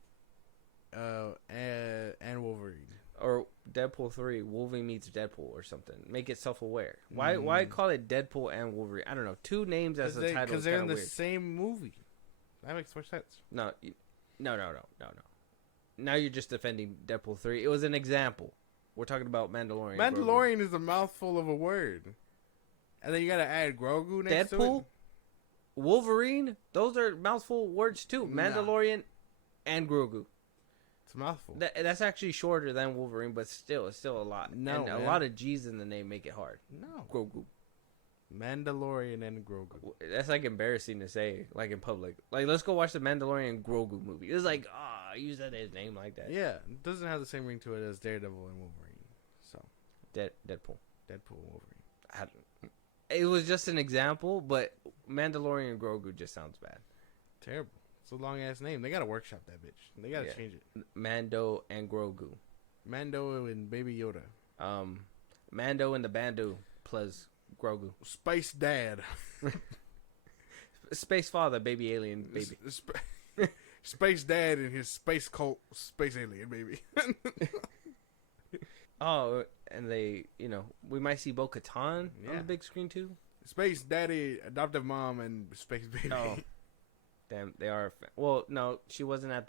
and Wolverine. Or Deadpool 3 Wolverine meets Deadpool or something. Make it self-aware. Why call it Deadpool and Wolverine? I don't know. 2 names as a title because they're in the weird. Same movie. That makes more sense. No. Now you're just defending Deadpool 3. It was an example. We're talking about Mandalorian. Mandalorian is a mouthful of a word. And then you gotta add Grogu next to it. Deadpool, Wolverine, those are mouthful words too. Mandalorian and Grogu. It's a mouthful. That's actually shorter than Wolverine, but it's still a lot. No, and a lot of G's in the name make it hard. No. Grogu. Mandalorian and Grogu. That's like embarrassing to say, like in public. Like, let's go watch the Mandalorian and Grogu movie. It's like, you said his name like that. Yeah, it doesn't have the same ring to it as Daredevil and Wolverine. So, Deadpool and Wolverine. It was just an example, but Mandalorian and Grogu just sounds bad. Terrible. It's a long ass name. They gotta workshop that bitch. They gotta change it. Mando and Grogu. Mando and Baby Yoda. Mando and the Bandu plus Grogu. Space Dad. Space Father, baby alien baby. Space Dad and his space cult, space alien baby. Oh, and they, we might see Bo-Katan on the big screen too. Space Daddy, adoptive mom, and Space Baby. Oh, damn, they are. Well, no, she wasn't at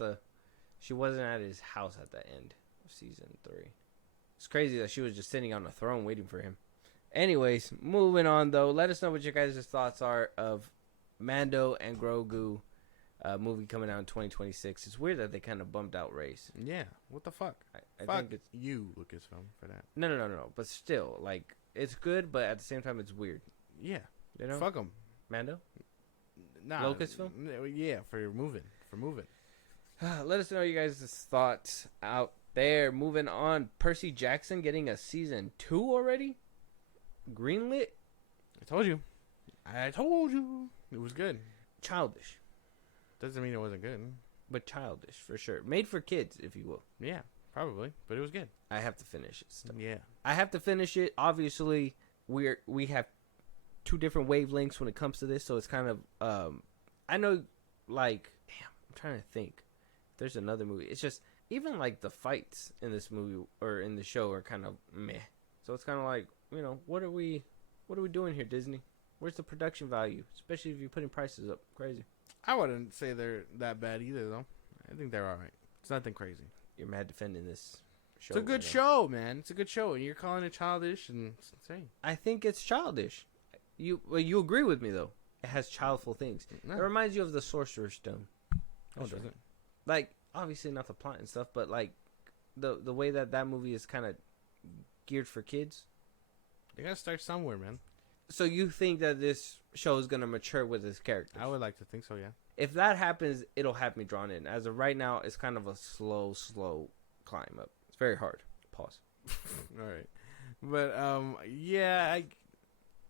his house at the end of season 3. It's crazy that she was just sitting on a throne waiting for him. Anyways, moving on though. Let us know what your guys' thoughts are of Mando and Grogu movie coming out in 2026. It's weird that they kind of bumped out Rey's. Yeah, what the fuck? I fuck think it's you, Lucasfilm, for that. No. But still, like, it's good, but at the same time, it's weird. Yeah, you know, fuck them. Mando. Nah, Lucasfilm. Yeah, for moving. Let us know you guys' thoughts out there. Moving on, Percy Jackson getting a season 2 already. Greenlit. I told you. It was good. Childish. Doesn't mean it wasn't good. But childish, for sure. Made for kids, if you will. Yeah, probably. But it was good. I have to finish it still. Yeah. I have to finish it. Obviously, we have two different wavelengths when it comes to this, so it's kind of I know, like, damn, I'm trying to think. There's another movie. It's just even like the fights in this movie or in the show are kind of meh. So it's kind of like, you know, what are we doing here, Disney? Where's the production value? Especially if you're putting prices up. Crazy. I wouldn't say they're that bad either, though. I think they're all right. It's nothing crazy. You're mad defending this show. It's a good show, man. It's a good show, and you're calling it childish, and it's insane. I think it's childish. You agree with me though? It has childful things. No. It reminds you of the Sorcerer's Stone. Oh, does it? Like, obviously not the plot and stuff, but like the way that movie is kind of geared for kids. They gotta start somewhere, man. So you think that this show is gonna mature with its characters? I would like to think so, yeah. If that happens, it'll have me drawn in. As of right now, it's kind of a slow climb up. It's very hard. Pause. All right, but yeah,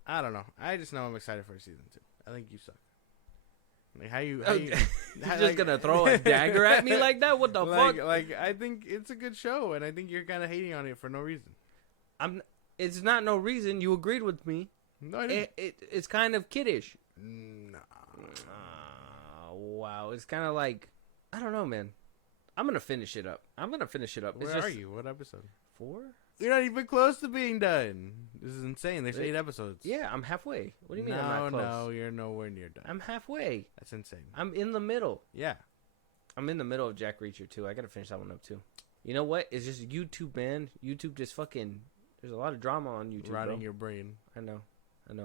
I don't know. I just know I'm excited for season 2. I think you suck. Like how you you're just gonna throw a dagger at me like that? What the fuck? Like I think it's a good show, and I think you're kind of hating on it for no reason. It's not no reason. You agreed with me. No, I didn't. It's kind of kiddish. No. Wow. It's kind of like, I don't know, man. I'm gonna finish it up. Where are you? What episode? 4? You're not even close to being done. This is insane. There's 8 episodes. Yeah, I'm halfway. What do you mean I'm not close? No, you're nowhere near done. I'm halfway. That's insane. I'm in the middle. Yeah. I'm in the middle of Jack Reacher, too. I gotta finish that one up, too. You know what? It's just YouTube, man. YouTube just fucking... There's a lot of drama on YouTube, Rotting your brain. I know.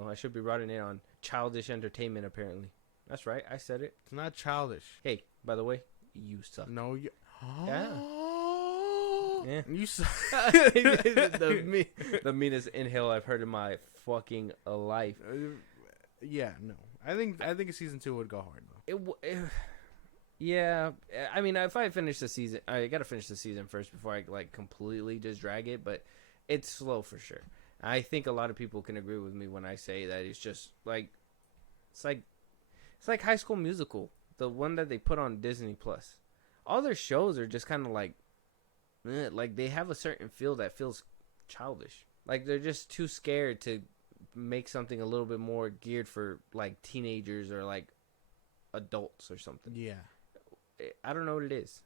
I should be rotting it on childish entertainment, apparently. That's right. I said it. It's not childish. Hey, by the way, you suck. No, you... Yeah. Yeah. You suck. the meanest inhale I've heard in my fucking life. Yeah, no. I think season 2 would go hard, though. Yeah. I mean, if I finish the season... I gotta finish the season first before I, like, completely just drag it, but it's slow for sure. I think a lot of people can agree with me when I say that it's just like it's like High School Musical, the one that they put on Disney Plus. All their shows are just kind of like they have a certain feel that feels childish. Like they're just too scared to make something a little bit more geared for like teenagers or like adults or something. Yeah. I don't know what it is.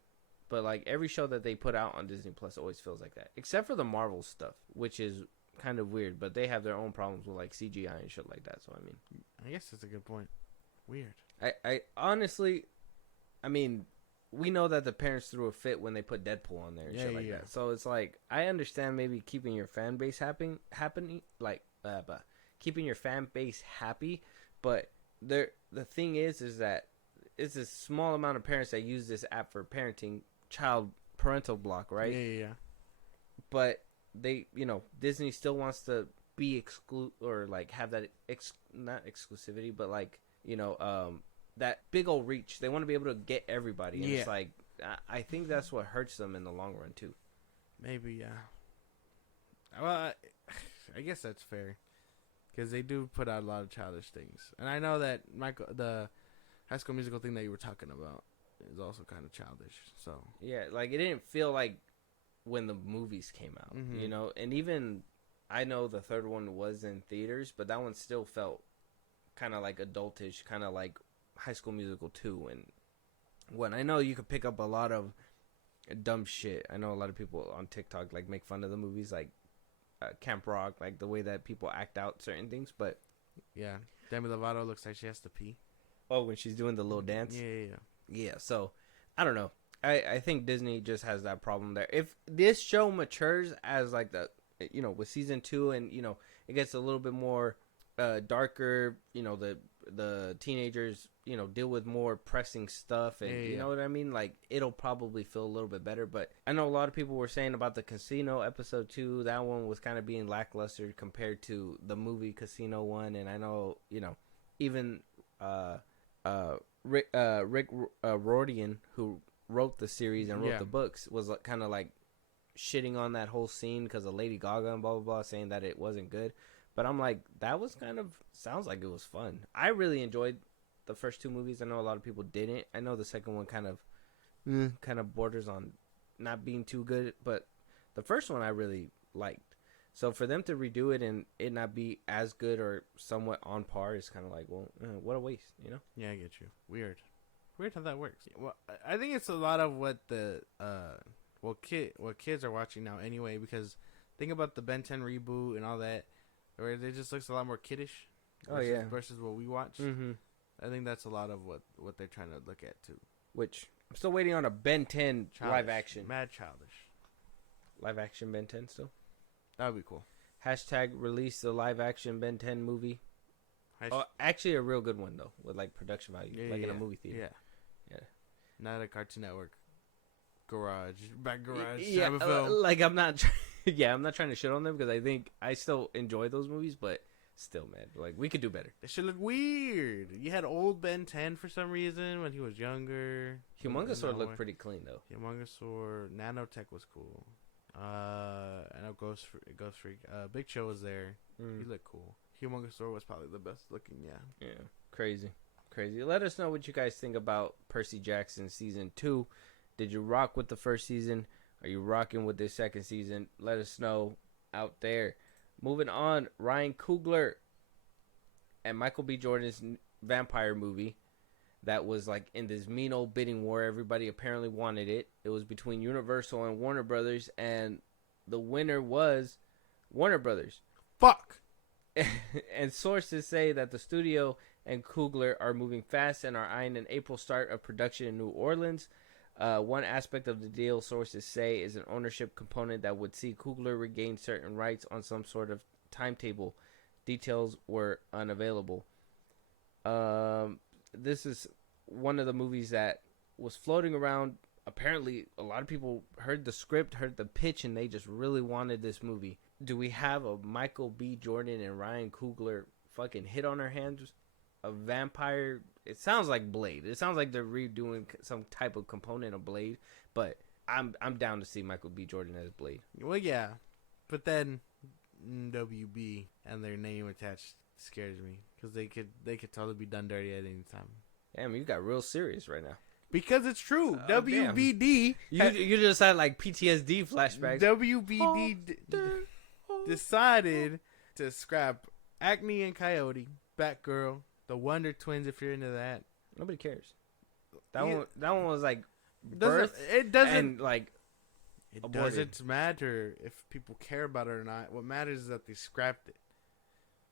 But like every show that they put out on Disney Plus always feels like that. Except for the Marvel stuff, which is kind of weird, but they have their own problems with like CGI and shit like that. So I mean, I guess that's a good point. Weird. I honestly, I mean, we know that the parents threw a fit when they put Deadpool on there and shit like that. So it's like I understand maybe keeping your fan base keeping your fan base happy, but the thing is that it's a small amount of parents that use this app for parenting, parental block, right? Yeah. But they, Disney still wants to be or like have that not exclusivity, but like, that big old reach. They want to be able to get everybody. And it's like, I think that's what hurts them in the long run too. Maybe, yeah. Well, I guess that's fair. Because they do put out a lot of childish things. And I know that the High School Musical thing that you were talking about is also kind of childish. So yeah, like it didn't feel like when the movies came out, and even I know the third one was in theaters, but that one still felt kind of like adultish, kind of like High School Musical 2. And when I know you could pick up a lot of dumb shit, I know a lot of people on TikTok like make fun of the movies, like Camp Rock, like the way that people act out certain things, but yeah, Demi Lovato looks like she has to pee. Oh, when she's doing the little dance? Yeah. Yeah, so, I don't know. I think Disney just has that problem there. If this show matures as like with season 2 and it gets a little bit more darker, the teenagers deal with more pressing stuff, and you know what I mean, like it'll probably feel a little bit better. But I know a lot of people were saying about the Casino episode 2, that one was kind of being lackluster compared to the movie Casino 1. And I know even Rick Riordan, who wrote the series and wrote the books, was kind of like shitting on that whole scene because of Lady Gaga and blah blah blah, saying that it wasn't good. But I'm like, that was sounds like it was fun. I really enjoyed the first 2 movies. I know a lot of people didn't. I know the second one kind of borders on not being too good, but the first one I really liked. So for them to redo it and it not be as good or somewhat on par is kind of like, well, what a waste, Yeah, I get you. Weird how that works. Well, I think it's a lot of what the what kids are watching now anyway. Because think about the Ben 10 reboot and all that, where it just looks a lot more kiddish. Versus what we watch. Mm-hmm. I think that's a lot of what they're trying to look at too. Which I'm still waiting on a Ben 10 live action. Mad childish. Live action Ben 10 still. That would be cool. # release the live action Ben 10 movie. Actually a real good one though, with like production value, in a movie theater. Yeah. Not a Cartoon Network garage type of film. Like I'm not trying to shit on them because I think I still enjoy those movies, but still, man, like we could do better. It should look weird. You had old Ben 10 for some reason when he was younger. Humongosaur looked pretty clean though. Humongosaur, Nanotech was cool. I know Ghost Freak. Big Chill was there. He looked cool. Humongosaur was probably the best looking. Yeah. Crazy. Let us know what you guys think about Percy Jackson season 2. Did you rock with the first season? Are you rocking with this second season? Let us know out there. Moving on, Ryan Coogler and Michael B. Jordan's vampire movie that was like in this mean old bidding war. Everybody apparently wanted it. It was between Universal and Warner Brothers, and the winner was Warner Brothers. Fuck! And sources say that the studio and Coogler are moving fast and are eyeing an April start of production in New Orleans. One aspect of the deal, sources say, is an ownership component that would see Coogler regain certain rights on some sort of timetable. Details were unavailable. This is one of the movies that was floating around. Apparently, a lot of people heard the script, heard the pitch, and they just really wanted this movie. Do we have a Michael B. Jordan and Ryan Coogler fucking hit on our hands? A vampire? It sounds like Blade. It sounds like they're redoing some type of component of Blade, but I'm down to see Michael B. Jordan as Blade. Well, yeah, but then WB and their name attached scares me because they could totally be done dirty at any time. Damn, you got real serious right now. Because it's true. WBD. You just had like PTSD flashbacks. WBD decided to scrap Acme and Coyote, Batgirl, the Wonder Twins. If you're into that, nobody cares. That one was like birth. It doesn't and like. It doesn't matter if people care about it or not. What matters is that they scrapped it.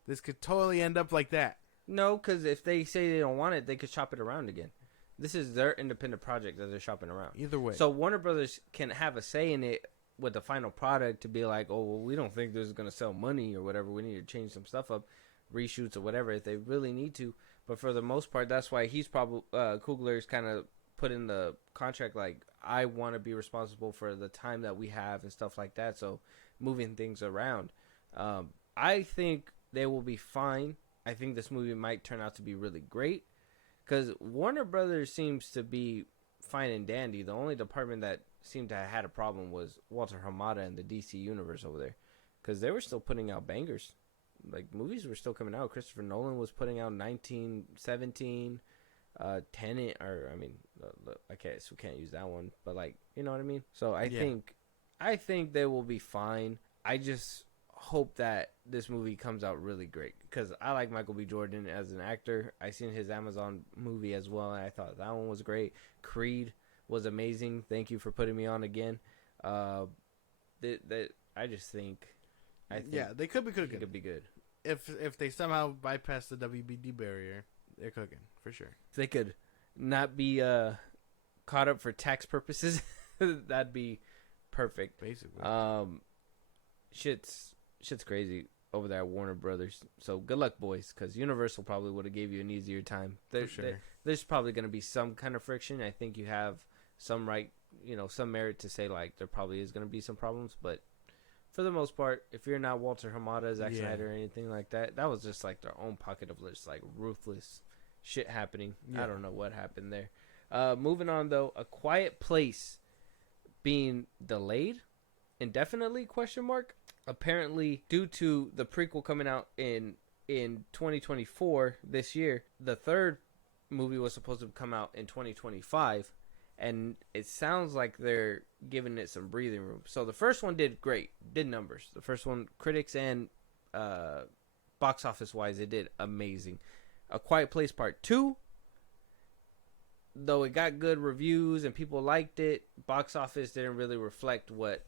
This could totally end up like that. No, because if they say they don't want it, they could shop it around again. This is their independent project that they're shopping around. Either way. So Warner Brothers can have a say in it with the final product to be like, oh, well, we don't think this is going to sell money or whatever. We need to change some stuff up, reshoots or whatever if they really need to. But for the most part, that's why he's probably, Coogler's kind of put in the contract like, I want to be responsible for the time that we have and stuff like that. So moving things around. I think they will be fine. I think this movie might turn out to be really great. Because Warner Brothers seems to be fine and dandy. The only department that seemed to have had a problem was Walter Hamada and the DC Universe over there. Because they were still putting out bangers. Like, movies were still coming out. Christopher Nolan was putting out 1917, Tenet, or, I mean, we can't use that one. But, like, you know what I mean? So, I think they will be fine. I just hope that this movie comes out really great because I like Michael B. Jordan as an actor. I seen his Amazon movie as well, and I thought that one was great. Creed was amazing. Thank you for putting me on again. I just think, they could be cooking. It could be good if they somehow bypass the WBD barrier. They're cooking for sure. If they could not be caught up for tax purposes, that'd be perfect. Basically. Shit's crazy over there at Warner Brothers. So good luck, boys, because Universal probably would have gave you an easier time. For sure. There's probably going to be some kind of friction. I think you have some some merit to say, like, there probably is going to be some problems, but for the most part, if you're not Walter Hamada, Zack Snyder, or anything like that, that was just like their own pocket of just like ruthless shit happening. Yeah. I don't know what happened there. Moving on though, A Quiet Place being delayed indefinitely ? Apparently, due to the prequel coming out in 2024 this year, the third movie was supposed to come out in 2025. And it sounds like they're giving it some breathing room. So the first one did great, did numbers. The first one, critics and box office wise, it did amazing. A Quiet Place Part 2, though it got good reviews and people liked it, box office didn't really reflect what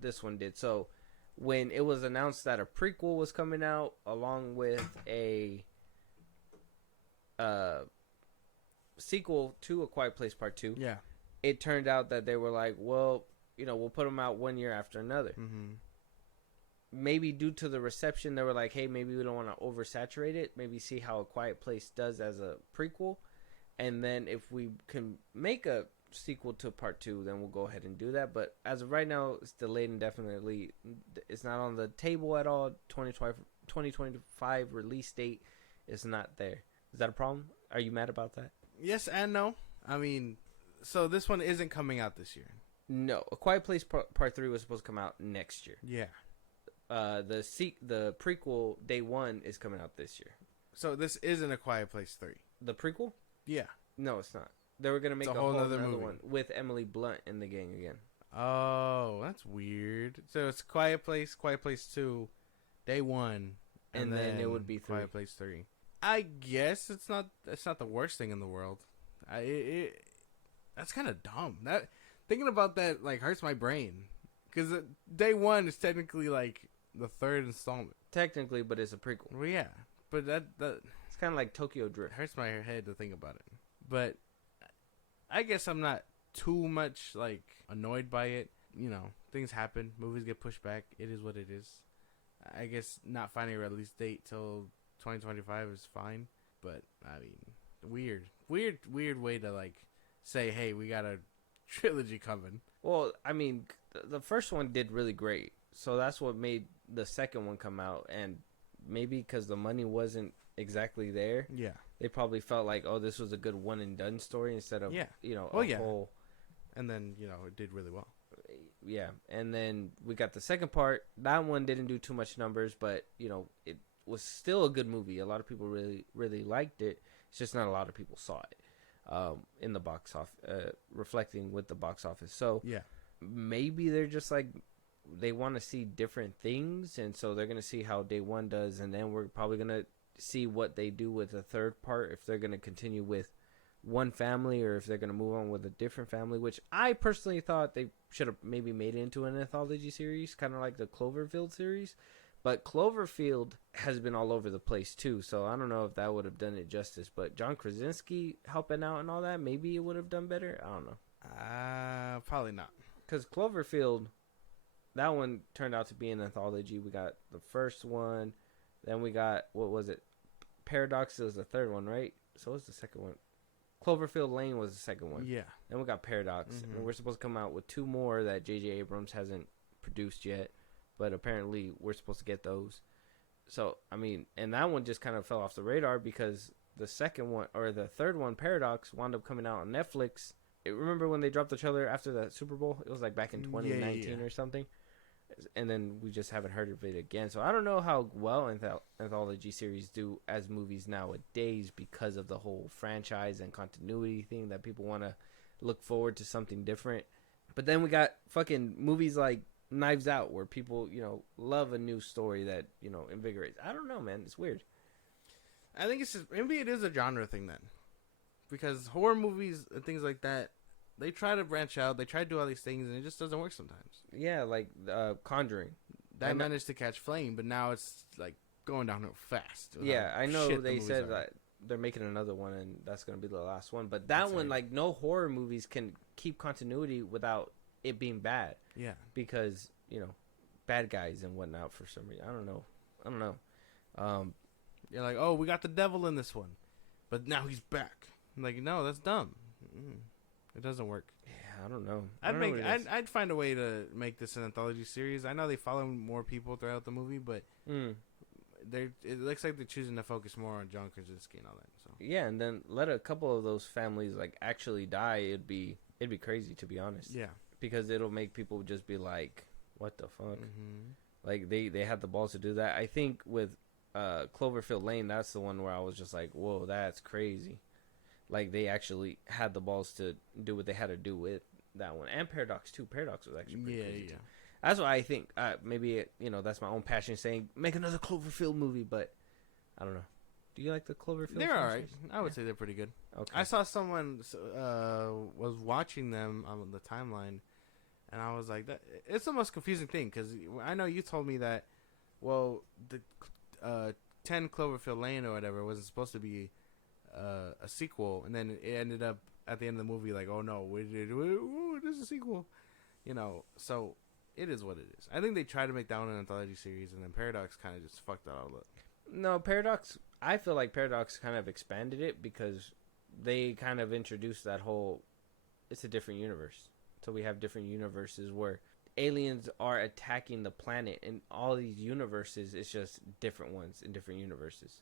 this one did. So when it was announced that a prequel was coming out along with a sequel to A Quiet Place Part 2, it turned out that they were like, well, we'll put them out one year after another. Maybe due to the reception, they were like, hey, maybe we don't want to oversaturate it. Maybe see how A Quiet Place does as a prequel. And then if we can make a sequel to Part 2, then we'll go ahead and do that. But as of right now, it's delayed indefinitely. It's not on the table at all. 2025 release date is not there. Is that a problem? Are you mad about that? Yes and no. I mean, so this one isn't coming out this year. No, A Quiet Place Part 3 was supposed to come out next year. Yeah. The prequel Day 1 is coming out this year. So this isn't A Quiet Place 3. The prequel? Yeah. No, it's not. They were gonna make a whole other one with Emily Blunt in the gang again. Oh, that's weird. So it's Quiet Place 2, Day 1, and then it would be 3. Quiet Place 3. I guess it's not the worst thing in the world. That's kind of dumb. That thinking about that like hurts my brain because Day 1 is technically like the third installment. Technically, but it's a prequel. Well, yeah, but that it's kind of like Tokyo Drift. It hurts my head to think about it. But I guess I'm not too much like annoyed by it. Things happen. Movies get pushed back. It is what it is. I guess not finding a release date till 2025 is fine, but I mean, weird way to like say, hey, we got a trilogy coming. Well, I mean, the first one did really great, so that's what made the second one come out, and maybe because the money wasn't exactly there, they probably felt like, oh, this was a good one and done story instead of whole. And then it did really well. Yeah, and then we got the second part. That one didn't do too much numbers, but it was still a good movie. A lot of people really liked it. It's just not a lot of people saw it in the box office, reflecting with the box office. So maybe they're just like they want to see different things, and so they're gonna see how Day 1 does, and then we're probably gonna see what they do with the third part. If they're gonna continue with one family or if they're gonna move on with a different family, which I personally thought they should have maybe made it into an anthology series, kind of like the Cloverfield series. But Cloverfield has been all over the place too, so I don't know if that would have done it justice. But John Krasinski helping out and all that, maybe it would have done better. I don't know. Probably not. Because Cloverfield, that one turned out to be an anthology. We got the first one, then we got, what was it? Paradox was the third one, right? So what's the second one? Cloverfield Lane was the second one. Yeah. Then we got Paradox, and we're supposed to come out with 2 more that J.J. Abrams hasn't produced yet. But apparently we're supposed to get those. So, I mean, and that one just kind of fell off the radar because the second one, or the third one, Paradox, wound up coming out on Netflix. Remember when they dropped the trailer after the Super Bowl? It was like back in 2019 or something. And then we just haven't heard of it again. So I don't know how well anthology series do as movies nowadays because of the whole franchise and continuity thing that people want to look forward to something different. But then we got fucking movies like Knives Out, where people, love a new story that, invigorates. I don't know, man. It's weird. I think it's just, maybe it is a genre thing then. Because horror movies and things like that, they try to branch out, they try to do all these things, and it just doesn't work sometimes. Yeah, like Conjuring. That managed to catch flame, but now it's, like, going downhill fast. Yeah, I know they said that they're making another one, and that's gonna be the last one. But that one, like, no horror movies can keep continuity without it being bad. Yeah, because bad guys and whatnot for some reason. I don't know. You're like, oh, we got the devil in this one, but now he's back. I'm like, no, that's dumb. It doesn't work. Yeah, I don't know. I'd find a way to make this an anthology series. I know they follow more people throughout the movie, but it looks like they're choosing to focus more on John Krasinski and all that. So yeah, and then let a couple of those families like actually die. It'd be crazy, to be honest. Yeah, because it'll make people just be like, what the fuck? Like they had the balls to do that. I think with Cloverfield Lane, that's the one where I was just like, whoa, that's crazy. Like they actually had the balls to do what they had to do with that one, and Paradox too. Paradox was actually pretty crazy too. That's why I think maybe that's my own passion saying make another Cloverfield movie, but I don't know. Do you like the Cloverfield? They're alright. I would say they're pretty good. Okay. I saw someone was watching them on the timeline, and I was like, "That it's the most confusing thing," because I know you told me that, well, the 10 Cloverfield Lane or whatever wasn't supposed to be a sequel, and then it ended up at the end of the movie like, oh no, there's a sequel, so it is what it is. I think they tried to make that one an anthology series, and then Paradox kind of just fucked that all up. No, Paradox, I feel like Paradox kind of expanded it because they kind of introduced that whole, it's a different universe. So we have different universes where aliens are attacking the planet, and all these universes, it's just different ones in different universes.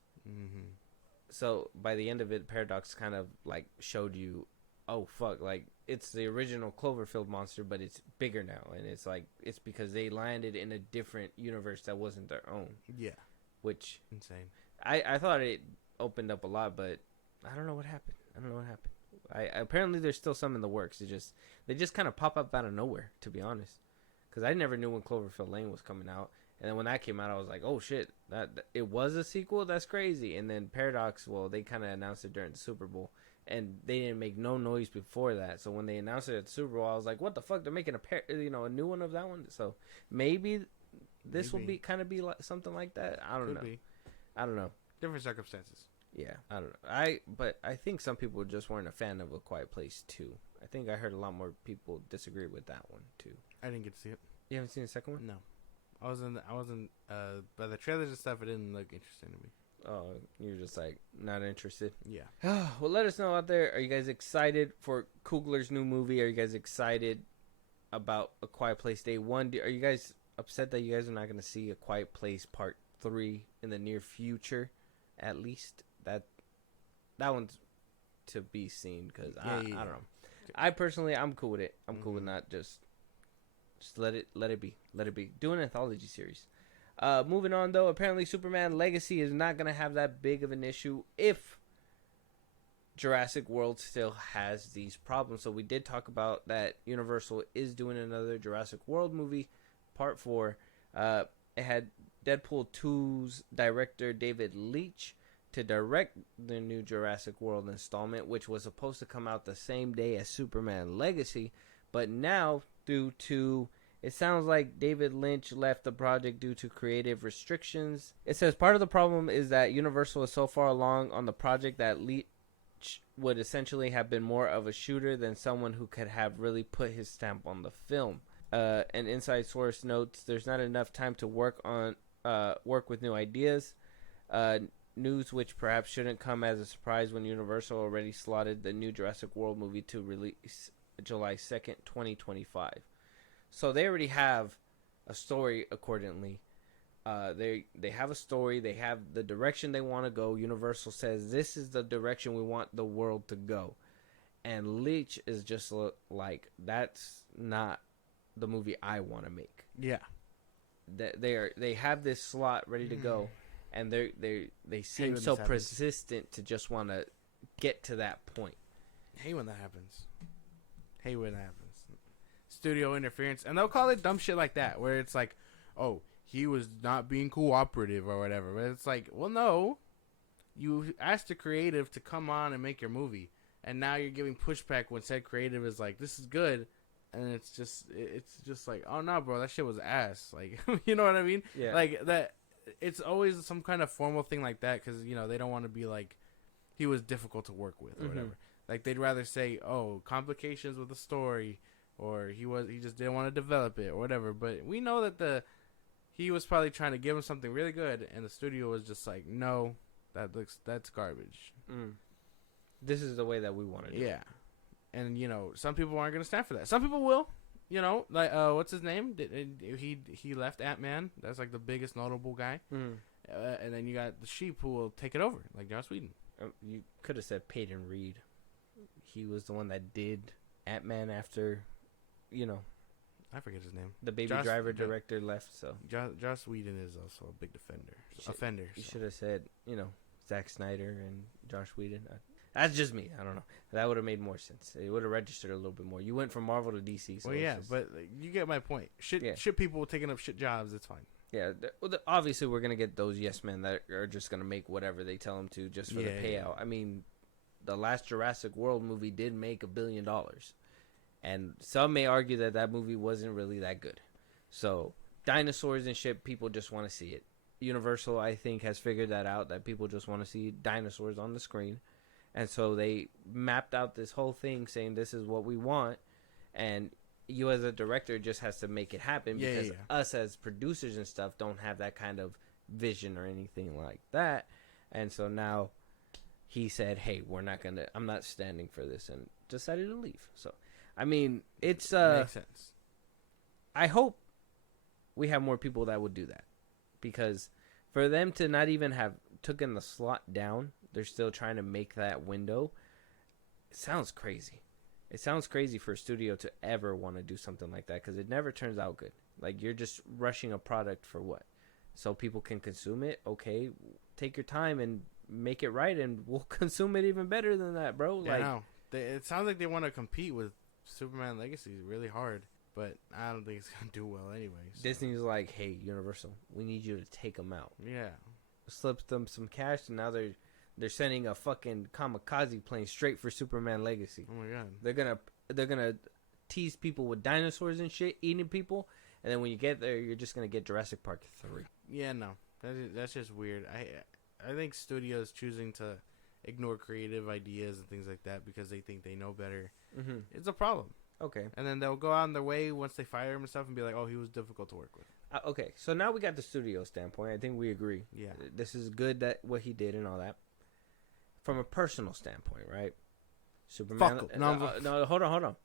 So by the end of it, Paradox kind of like showed you, oh fuck, like it's the original Cloverfield monster, but it's bigger now, and it's like it's because they landed in a different universe that wasn't their own. Yeah, which insane. I thought it opened up a lot, but I don't know what happened. Apparently there's still some in the works. They just kind of pop up out of nowhere, to be honest, because I never knew when Cloverfield Lane was coming out. And then when that came out, I was like, "Oh shit, that it was a sequel. That's crazy." And then Paradox, well, they kind of announced it during the Super Bowl, and they didn't make no noise before that. So when they announced it at the Super Bowl, I was like, "What the fuck? They're making a new one of that one." So maybe this will be like something like that. I don't know. Different circumstances. Yeah, I don't know. But I think some people just weren't a fan of A Quiet Place 2. I think I heard a lot more people disagree with that one too. I didn't get to see it. You haven't seen the second one? No. I wasn't by the trailers and stuff, it didn't look interesting to me. Oh, you're just like not interested? Yeah. Well, let us know out there. Are you guys excited for Coogler's new movie? Are you guys excited about A Quiet Place Day 1? Are you guys upset that you guys are not going to see A Quiet Place Part 3 in the near future? At least that one's to be seen, because I don't know. I personally, I'm cool with it. I'm cool with not just let it be. Do an anthology series. Moving on though, apparently Superman Legacy is not gonna have that big of an issue if Jurassic World still has these problems. So we did talk about that Universal is doing another Jurassic World movie, Part 4. It had Deadpool 2's director David Leitch to direct the new Jurassic World installment, which was supposed to come out the same day as Superman Legacy, but now it sounds like David Lynch left the project due to creative restrictions. It says part of the problem is that Universal is so far along on the project that Leitch would essentially have been more of a shooter than someone who could have really put his stamp on the film. An inside source notes there's not enough time to work with new ideas. News which perhaps shouldn't come as a surprise when Universal already slotted the new Jurassic World movie to release July 2nd, 2025. So they already have a story accordingly. They have a story. They have the direction they want to go. Universal says this is the direction we want the world to go. And Leitch is just like, that's not the movie I want to make. Yeah. They have this slot ready to go. And they seem so persistent to just want to get to that point. Hate when that happens. Studio interference. And they'll call it dumb shit like that, where it's like, oh, he was not being cooperative or whatever. But it's like, well, no. You asked the creative to come on and make your movie. And now you're giving pushback when said creative is like, this is good. And it's just like, oh, no, bro, that shit was ass. Like, you know what I mean? Yeah. Like, that. It's always some kind of formal thing like that because, they don't want to be like, he was difficult to work with or whatever. Like they'd rather say, "Oh, complications with the story," or he just didn't want to develop it or whatever. But we know that he was probably trying to give him something really good, and the studio was just like, "No, that's garbage." This is the way that we want to do it. Yeah, and some people aren't gonna stand for that. Some people will. Like what's his name? He left Ant-Man. That's like the biggest notable guy. And then you got the Sheep who will take it over, like Joss Whedon. You could have said Peyton Reed. He was the one that did Ant-Man after, I forget his name. The Baby Driver director left. So Joss Whedon is also a big offender. You should have said, Zack Snyder and Josh Whedon. That's just me. I don't know. That would have made more sense. It would have registered a little bit more. You went from Marvel to DC. So but you get my point. Shit people taking up shit jobs. It's fine. Yeah, obviously we're gonna get those yes men that are just gonna make whatever they tell them to just for the payout. I mean, the last Jurassic World movie did make $1 billion, and some may argue that movie wasn't really that good. So dinosaurs and shit, people just want to see it. Universal, I think, has figured that out, that people just want to see dinosaurs on the screen, and so they mapped out this whole thing saying this is what we want, and you as a director just has to make it happen because us as producers and stuff don't have that kind of vision or anything like that. And so now he said, hey, I'm not standing for this, and decided to leave. So, I mean, it's, makes sense. I hope we have more people that would do that, because for them to not even have taken the slot down, they're still trying to make that window. It sounds crazy. It sounds crazy for a studio to ever want to do something like that, because it never turns out good. Like, you're just rushing a product for what? So people can consume it? Okay, take your time and make it right, and we'll consume it even better than that, bro. Yeah, like, it sounds like they want to compete with Superman Legacy really hard, but I don't think it's going to do well anyway. So. Disney's like, hey, Universal, we need you to take them out. Yeah. Slips them some cash, and now they're sending a fucking kamikaze plane straight for Superman Legacy. Oh my god. They're gonna tease people with dinosaurs and shit, eating people, and then when you get there, you're just gonna get Jurassic Park 3. Yeah, no, that's just weird. I think studios choosing to ignore creative ideas and things like that because they think they know better. It's a problem. Okay. And then they'll go on their way once they fire him and stuff and be like, oh, he was difficult to work with. Okay, so now we got the studio standpoint. I think we agree. Yeah. This is good, that what he did and all that. From a personal standpoint, right? Superman. No, hold on.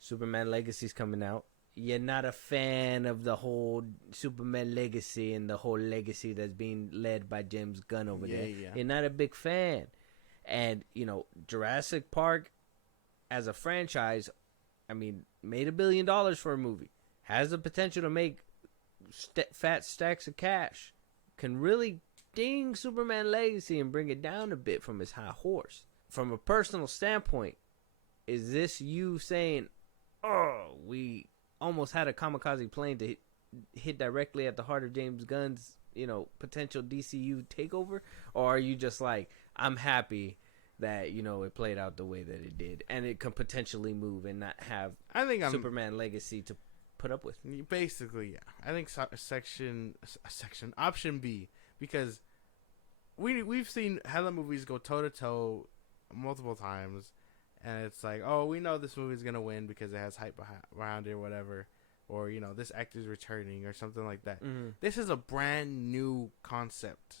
Superman Legacy's coming out. You're not a fan of the whole Superman Legacy and the whole legacy that's being led by James Gunn over there. Yeah. You're not a big fan. And, Jurassic Park as a franchise, I mean, made $1 billion for a movie. Has the potential to make fat stacks of cash. Can really ding Superman Legacy and bring it down a bit from his high horse. From a personal standpoint, is this you saying, oh, we almost had a kamikaze plane to hit directly at the heart of James Gunn's, potential DCU takeover? Or are you just like, I'm happy that, it played out the way that it did, and it can potentially move and not have Superman Legacy to put up with? Basically, yeah. I think option B, because we've seen hella movies go toe to toe multiple times, and it's like, oh, we know this movie's gonna win because it has hype around it or whatever, or this actor's returning or something like that. This is a brand new concept.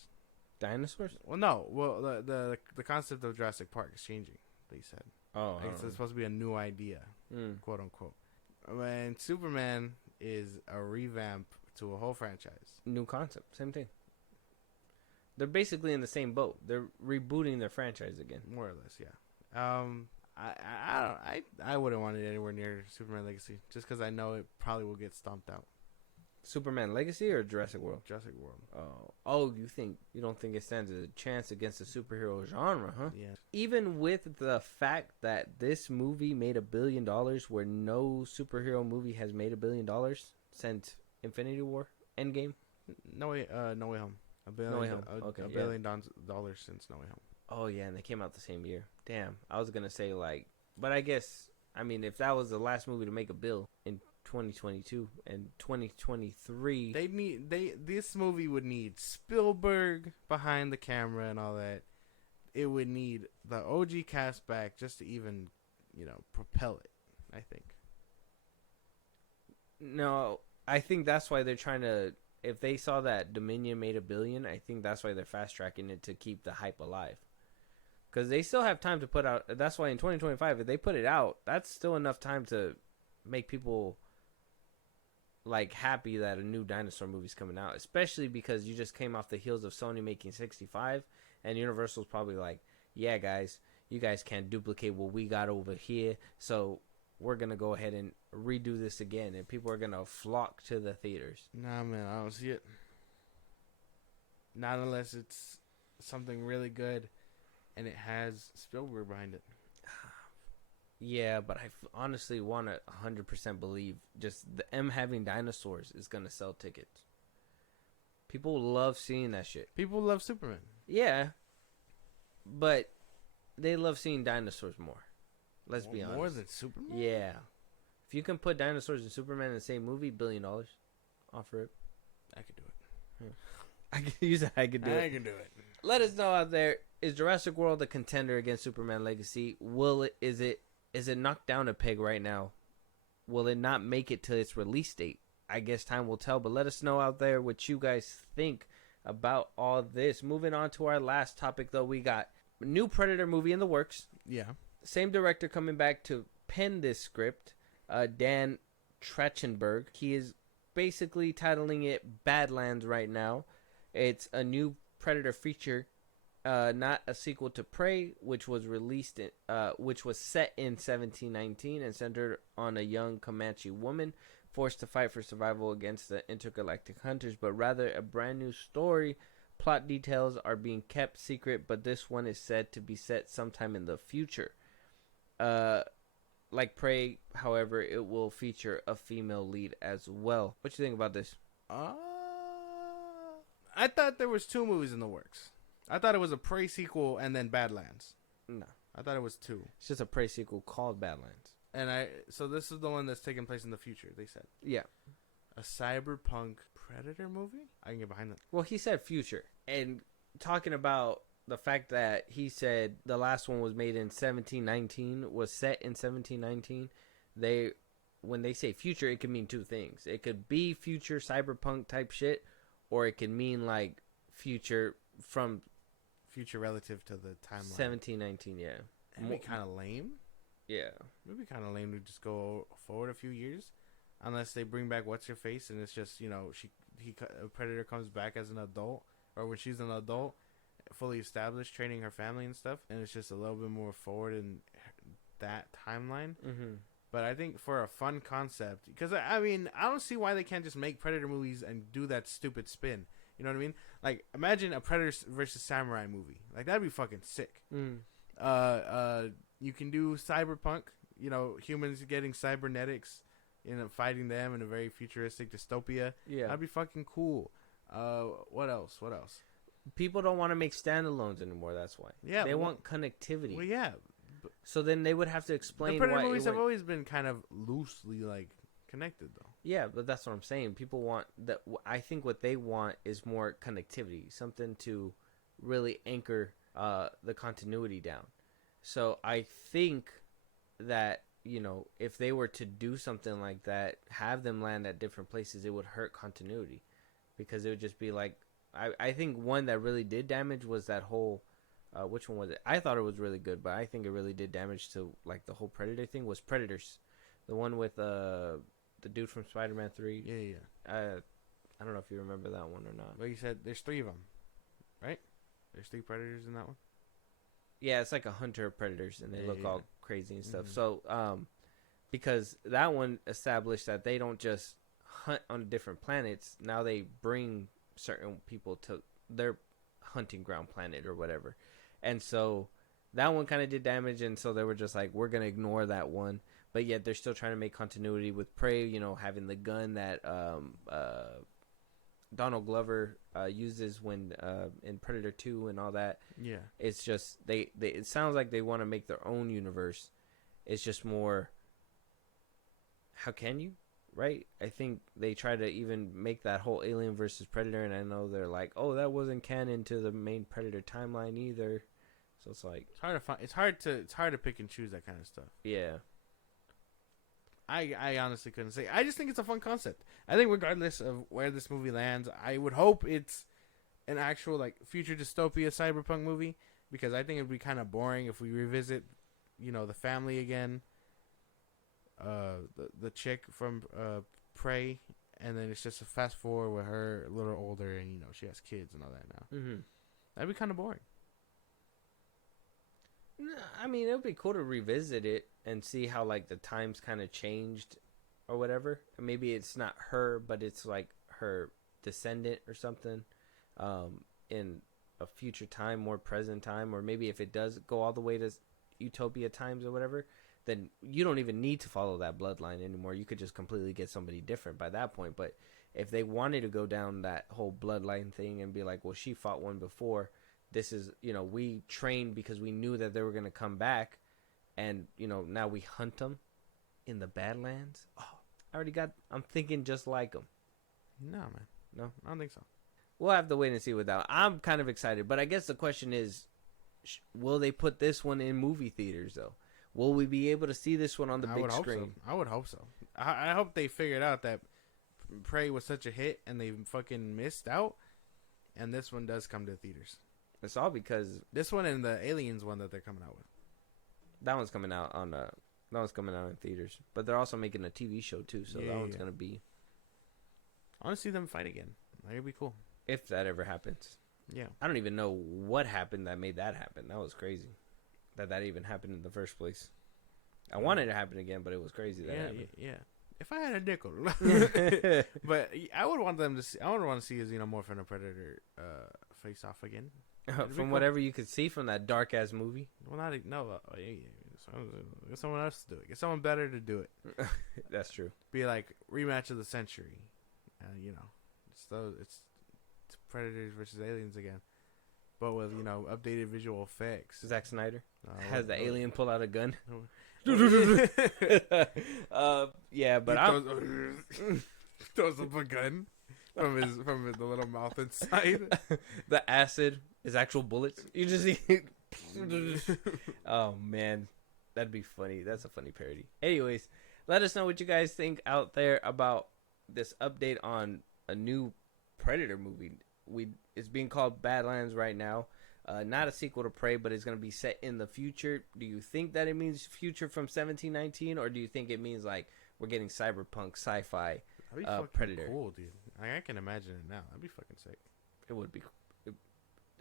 Dinosaurs? Well, no. Well, the concept of Jurassic Park is changing. They said. Oh, it's supposed to be a new idea, quote unquote. And Superman is a revamp to a whole franchise. New concept, same thing. They're basically in the same boat. They're rebooting their franchise again, more or less. Yeah. I wouldn't want it anywhere near Superman Legacy, just because I know it probably will get stomped out. Superman Legacy or Jurassic World? Jurassic World. Oh, you don't think it stands a chance against the superhero genre, huh? Yeah. Even with the fact that this movie made $1 billion, where no superhero movie has made $1 billion since Infinity War, Endgame. No Way Home. $1 billion. No Way Home. Okay, $1 billion since No Way Home. Oh yeah, and they came out the same year. Damn, I was gonna say but I guess if that was the last movie to make a bill in 2022 and 2023, this movie would need Spielberg behind the camera and all that. it would need the OG cast back just to even, propel it, I think. No, I think that's why they're trying to, if they saw that Dominion made $1 billion, I think that's why they're fast tracking it to keep the hype alive. Because they still have time to put out, that's why in 2025, if they put it out, that's still enough time to make people like happy that a new dinosaur movie's coming out, especially because you just came off the heels of Sony making 65, and Universal's probably like, yeah, guys, you guys can't duplicate what we got over here, so we're gonna go ahead and redo this again, and people are gonna flock to the theaters. Nah, man, I don't see it. Not unless it's something really good and it has Spielberg behind it. Yeah, but I honestly want to 100% believe just the M having dinosaurs is gonna sell tickets. People love seeing that shit. People love Superman. Yeah, but they love seeing dinosaurs more. Let's be honest. More than Superman? Yeah. If you can put dinosaurs and Superman in the same movie, $1 billion. Offer it. I could do it. Yeah. I could use it. I could do it. I can do it. Let us know out there. Is Jurassic World a contender against Superman Legacy? Is it knocked down a peg right now? Will it not make it to its release date? I guess time will tell, but let us know out there what you guys think about all this. Moving on to our last topic, though, we got a new Predator movie in the works. Yeah. Same director coming back to pen this script, Dan Trachtenberg. He is basically titling it Badlands right now. It's a new Predator feature, not a sequel to Prey, which was set in 1719 and centered on a young Comanche woman forced to fight for survival against the intergalactic hunters, but rather a brand new story. Plot details are being kept secret, but this one is said to be set sometime in the future. Like Prey, however, it will feature a female lead as well. What you think about this? I thought there was 2 movies in the works. I thought it was a Prey sequel and then Badlands. No. I thought it was 2. It's just a Prey sequel called Badlands. So this is the one that's taking place in the future, they said. Yeah. A cyberpunk Predator movie? I can get behind that. Well, he said future. And talking about the fact that he said the last one was made in 1719, was set in 1719, when they say future, it could mean 2 things. It could be future cyberpunk type shit, or it could mean like future from future relative to the timeline. 1719, yeah. That'd be kind of lame. Yeah. It'd be kind of lame to just go forward a few years, unless they bring back what's her face and it's just a Predator comes back as an adult, or when she's an adult, fully established, training her family and stuff, and it's just a little bit more forward in that timeline. Mm-hmm. But I think for a fun concept, because I don't see why they can't just make Predator movies and do that stupid spin. You know what I mean? Like, imagine a Predator versus Samurai movie. Like, that'd be fucking sick. Mm. You can do cyberpunk. Humans getting cybernetics, fighting them in a very futuristic dystopia. Yeah, that'd be fucking cool. What else? People don't want to make standalones anymore. That's why. Yeah, they want connectivity. Well, yeah. So then they would have to explain. The Predator movies have always been kind of loosely connected, though. Yeah, but that's what I'm saying. People want that. I think what they want is more connectivity, something to really anchor the continuity down. So I think that if they were to do something like that, have them land at different places, it would hurt continuity, because it would just be like, I think one that really did damage was that whole. Which one was it? I thought it was really good, but I think it really did damage to like the whole Predator thing. Was Predators, the one with the dude from Spider-Man 3? Yeah. I don't know if you remember that one or not. Well, you said there's 3 of them, right? There's 3 Predators in that one. Yeah, it's like a hunter of predators, and they look all crazy and stuff. Mm-hmm. So, because that one established that they don't just hunt on different planets. Now they bring certain people to their hunting ground planet or whatever. And so that one kind of did damage, and so they were just like, we're going to ignore that one. But yet they're still trying to make continuity with Prey, having the gun that Donald Glover uses when in Predator 2 and all that. Yeah. It's just, it sounds like they want to make their own universe. It's just more, how can you? Right? I think they try to even make that whole Alien versus Predator, and I know they're like, oh, that wasn't canon to the main Predator timeline either. So it's like it's hard to find. It's hard to pick and choose that kind of stuff. Yeah. I honestly couldn't say. I just think it's a fun concept. I think regardless of where this movie lands, I would hope it's an actual like future dystopia cyberpunk movie, because I think it'd be kind of boring if we revisit, the family again. The chick from Prey, and then it's just a fast forward with her a little older, and she has kids and all that now. Mm-hmm. That'd be kind of boring. I mean, it would be cool to revisit it and see how like the times kind of changed or whatever. Maybe it's not her, but it's like her descendant or something in a future time, more present time. Or maybe if it does go all the way to utopia times or whatever, then you don't even need to follow that bloodline anymore. You could just completely get somebody different by that point. But if they wanted to go down that whole bloodline thing and be like, well, she fought one before, this is, we trained because we knew that they were going to come back, and, now we hunt them in the Badlands. Oh, I'm thinking just like them. No, man. No? I don't think so. We'll have to wait and see with that. I'm kind of excited, but I guess the question is, will they put this one in movie theaters, though? Will we be able to see this one on the big screen? I would hope so. I hope they figured out that Prey was such a hit and they fucking missed out, and this one does come to theaters. It's all because this one and the Aliens one that they're coming out with. That one's coming out in theaters, but they're also making a TV show too, so that one's gonna be. I want to see them fight again. That'd be cool if that ever happens. Yeah, I don't even know what happened that made that happen. That was crazy. That even happened in the first place. I wanted it to happen again, but it was crazy that happened. Yeah. If I had a nickel, but I would want them to see. I would want to see his Morphin and Predator face off again. From whatever you could see from that dark ass movie. Well, get someone else to do it. Get someone better to do it. That's true. Be like rematch of the century. It's Predators versus Aliens again, but with updated visual effects. Zack Snyder has the alien pull out a gun. Yeah, but I throws up a gun from the little mouth inside. The acid is actual bullets. You just see. Oh man, that'd be funny. That's a funny parody. Anyways, let us know what you guys think out there about this update on a new Predator movie. It's being called Badlands right now. Not a sequel to Prey, but it's going to be set in the future. Do you think that it means future from 1719, or do you think it means like we're getting cyberpunk sci-fi Predator? Cool, dude. I can imagine it now. That'd be fucking sick. It would be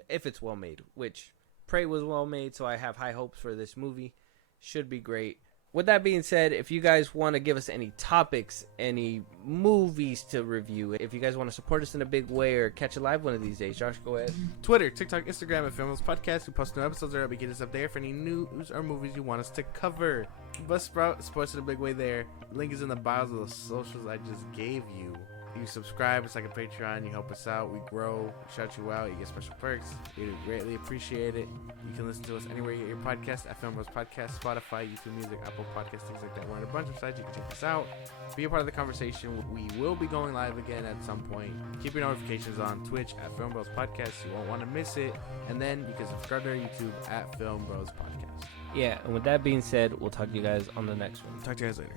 if it's well made, which Prey was well made, so I have high hopes for this movie. Should be great. With that being said, if you guys want to give us any topics, any movies to review, if you guys want to support us in a big way or catch a live one of these days, Josh, go ahead. Twitter, TikTok, Instagram, and FilmBros Podcast. We post new episodes there. We get us up there for any news or movies you want us to cover. Buzzsprout supports in a big way there. Link is in the bios of the socials I just gave you. You subscribe, it's like a Patreon, you help us out, we grow, we shout you out, you get special perks. We greatly appreciate it. You can listen to us anywhere you get your podcast, at FilmBros Podcast, Spotify, YouTube Music, Apple Podcasts, things like that. We're on a bunch of sites, you can check us out. Be a part of the conversation. We will be going live again at some point. Keep your notifications on Twitch at FilmBros Podcast, you won't want to miss it. And then you can subscribe to our YouTube at FilmBros Podcast. Yeah, and with that being said, we'll talk to you guys on the next one. Talk to you guys later.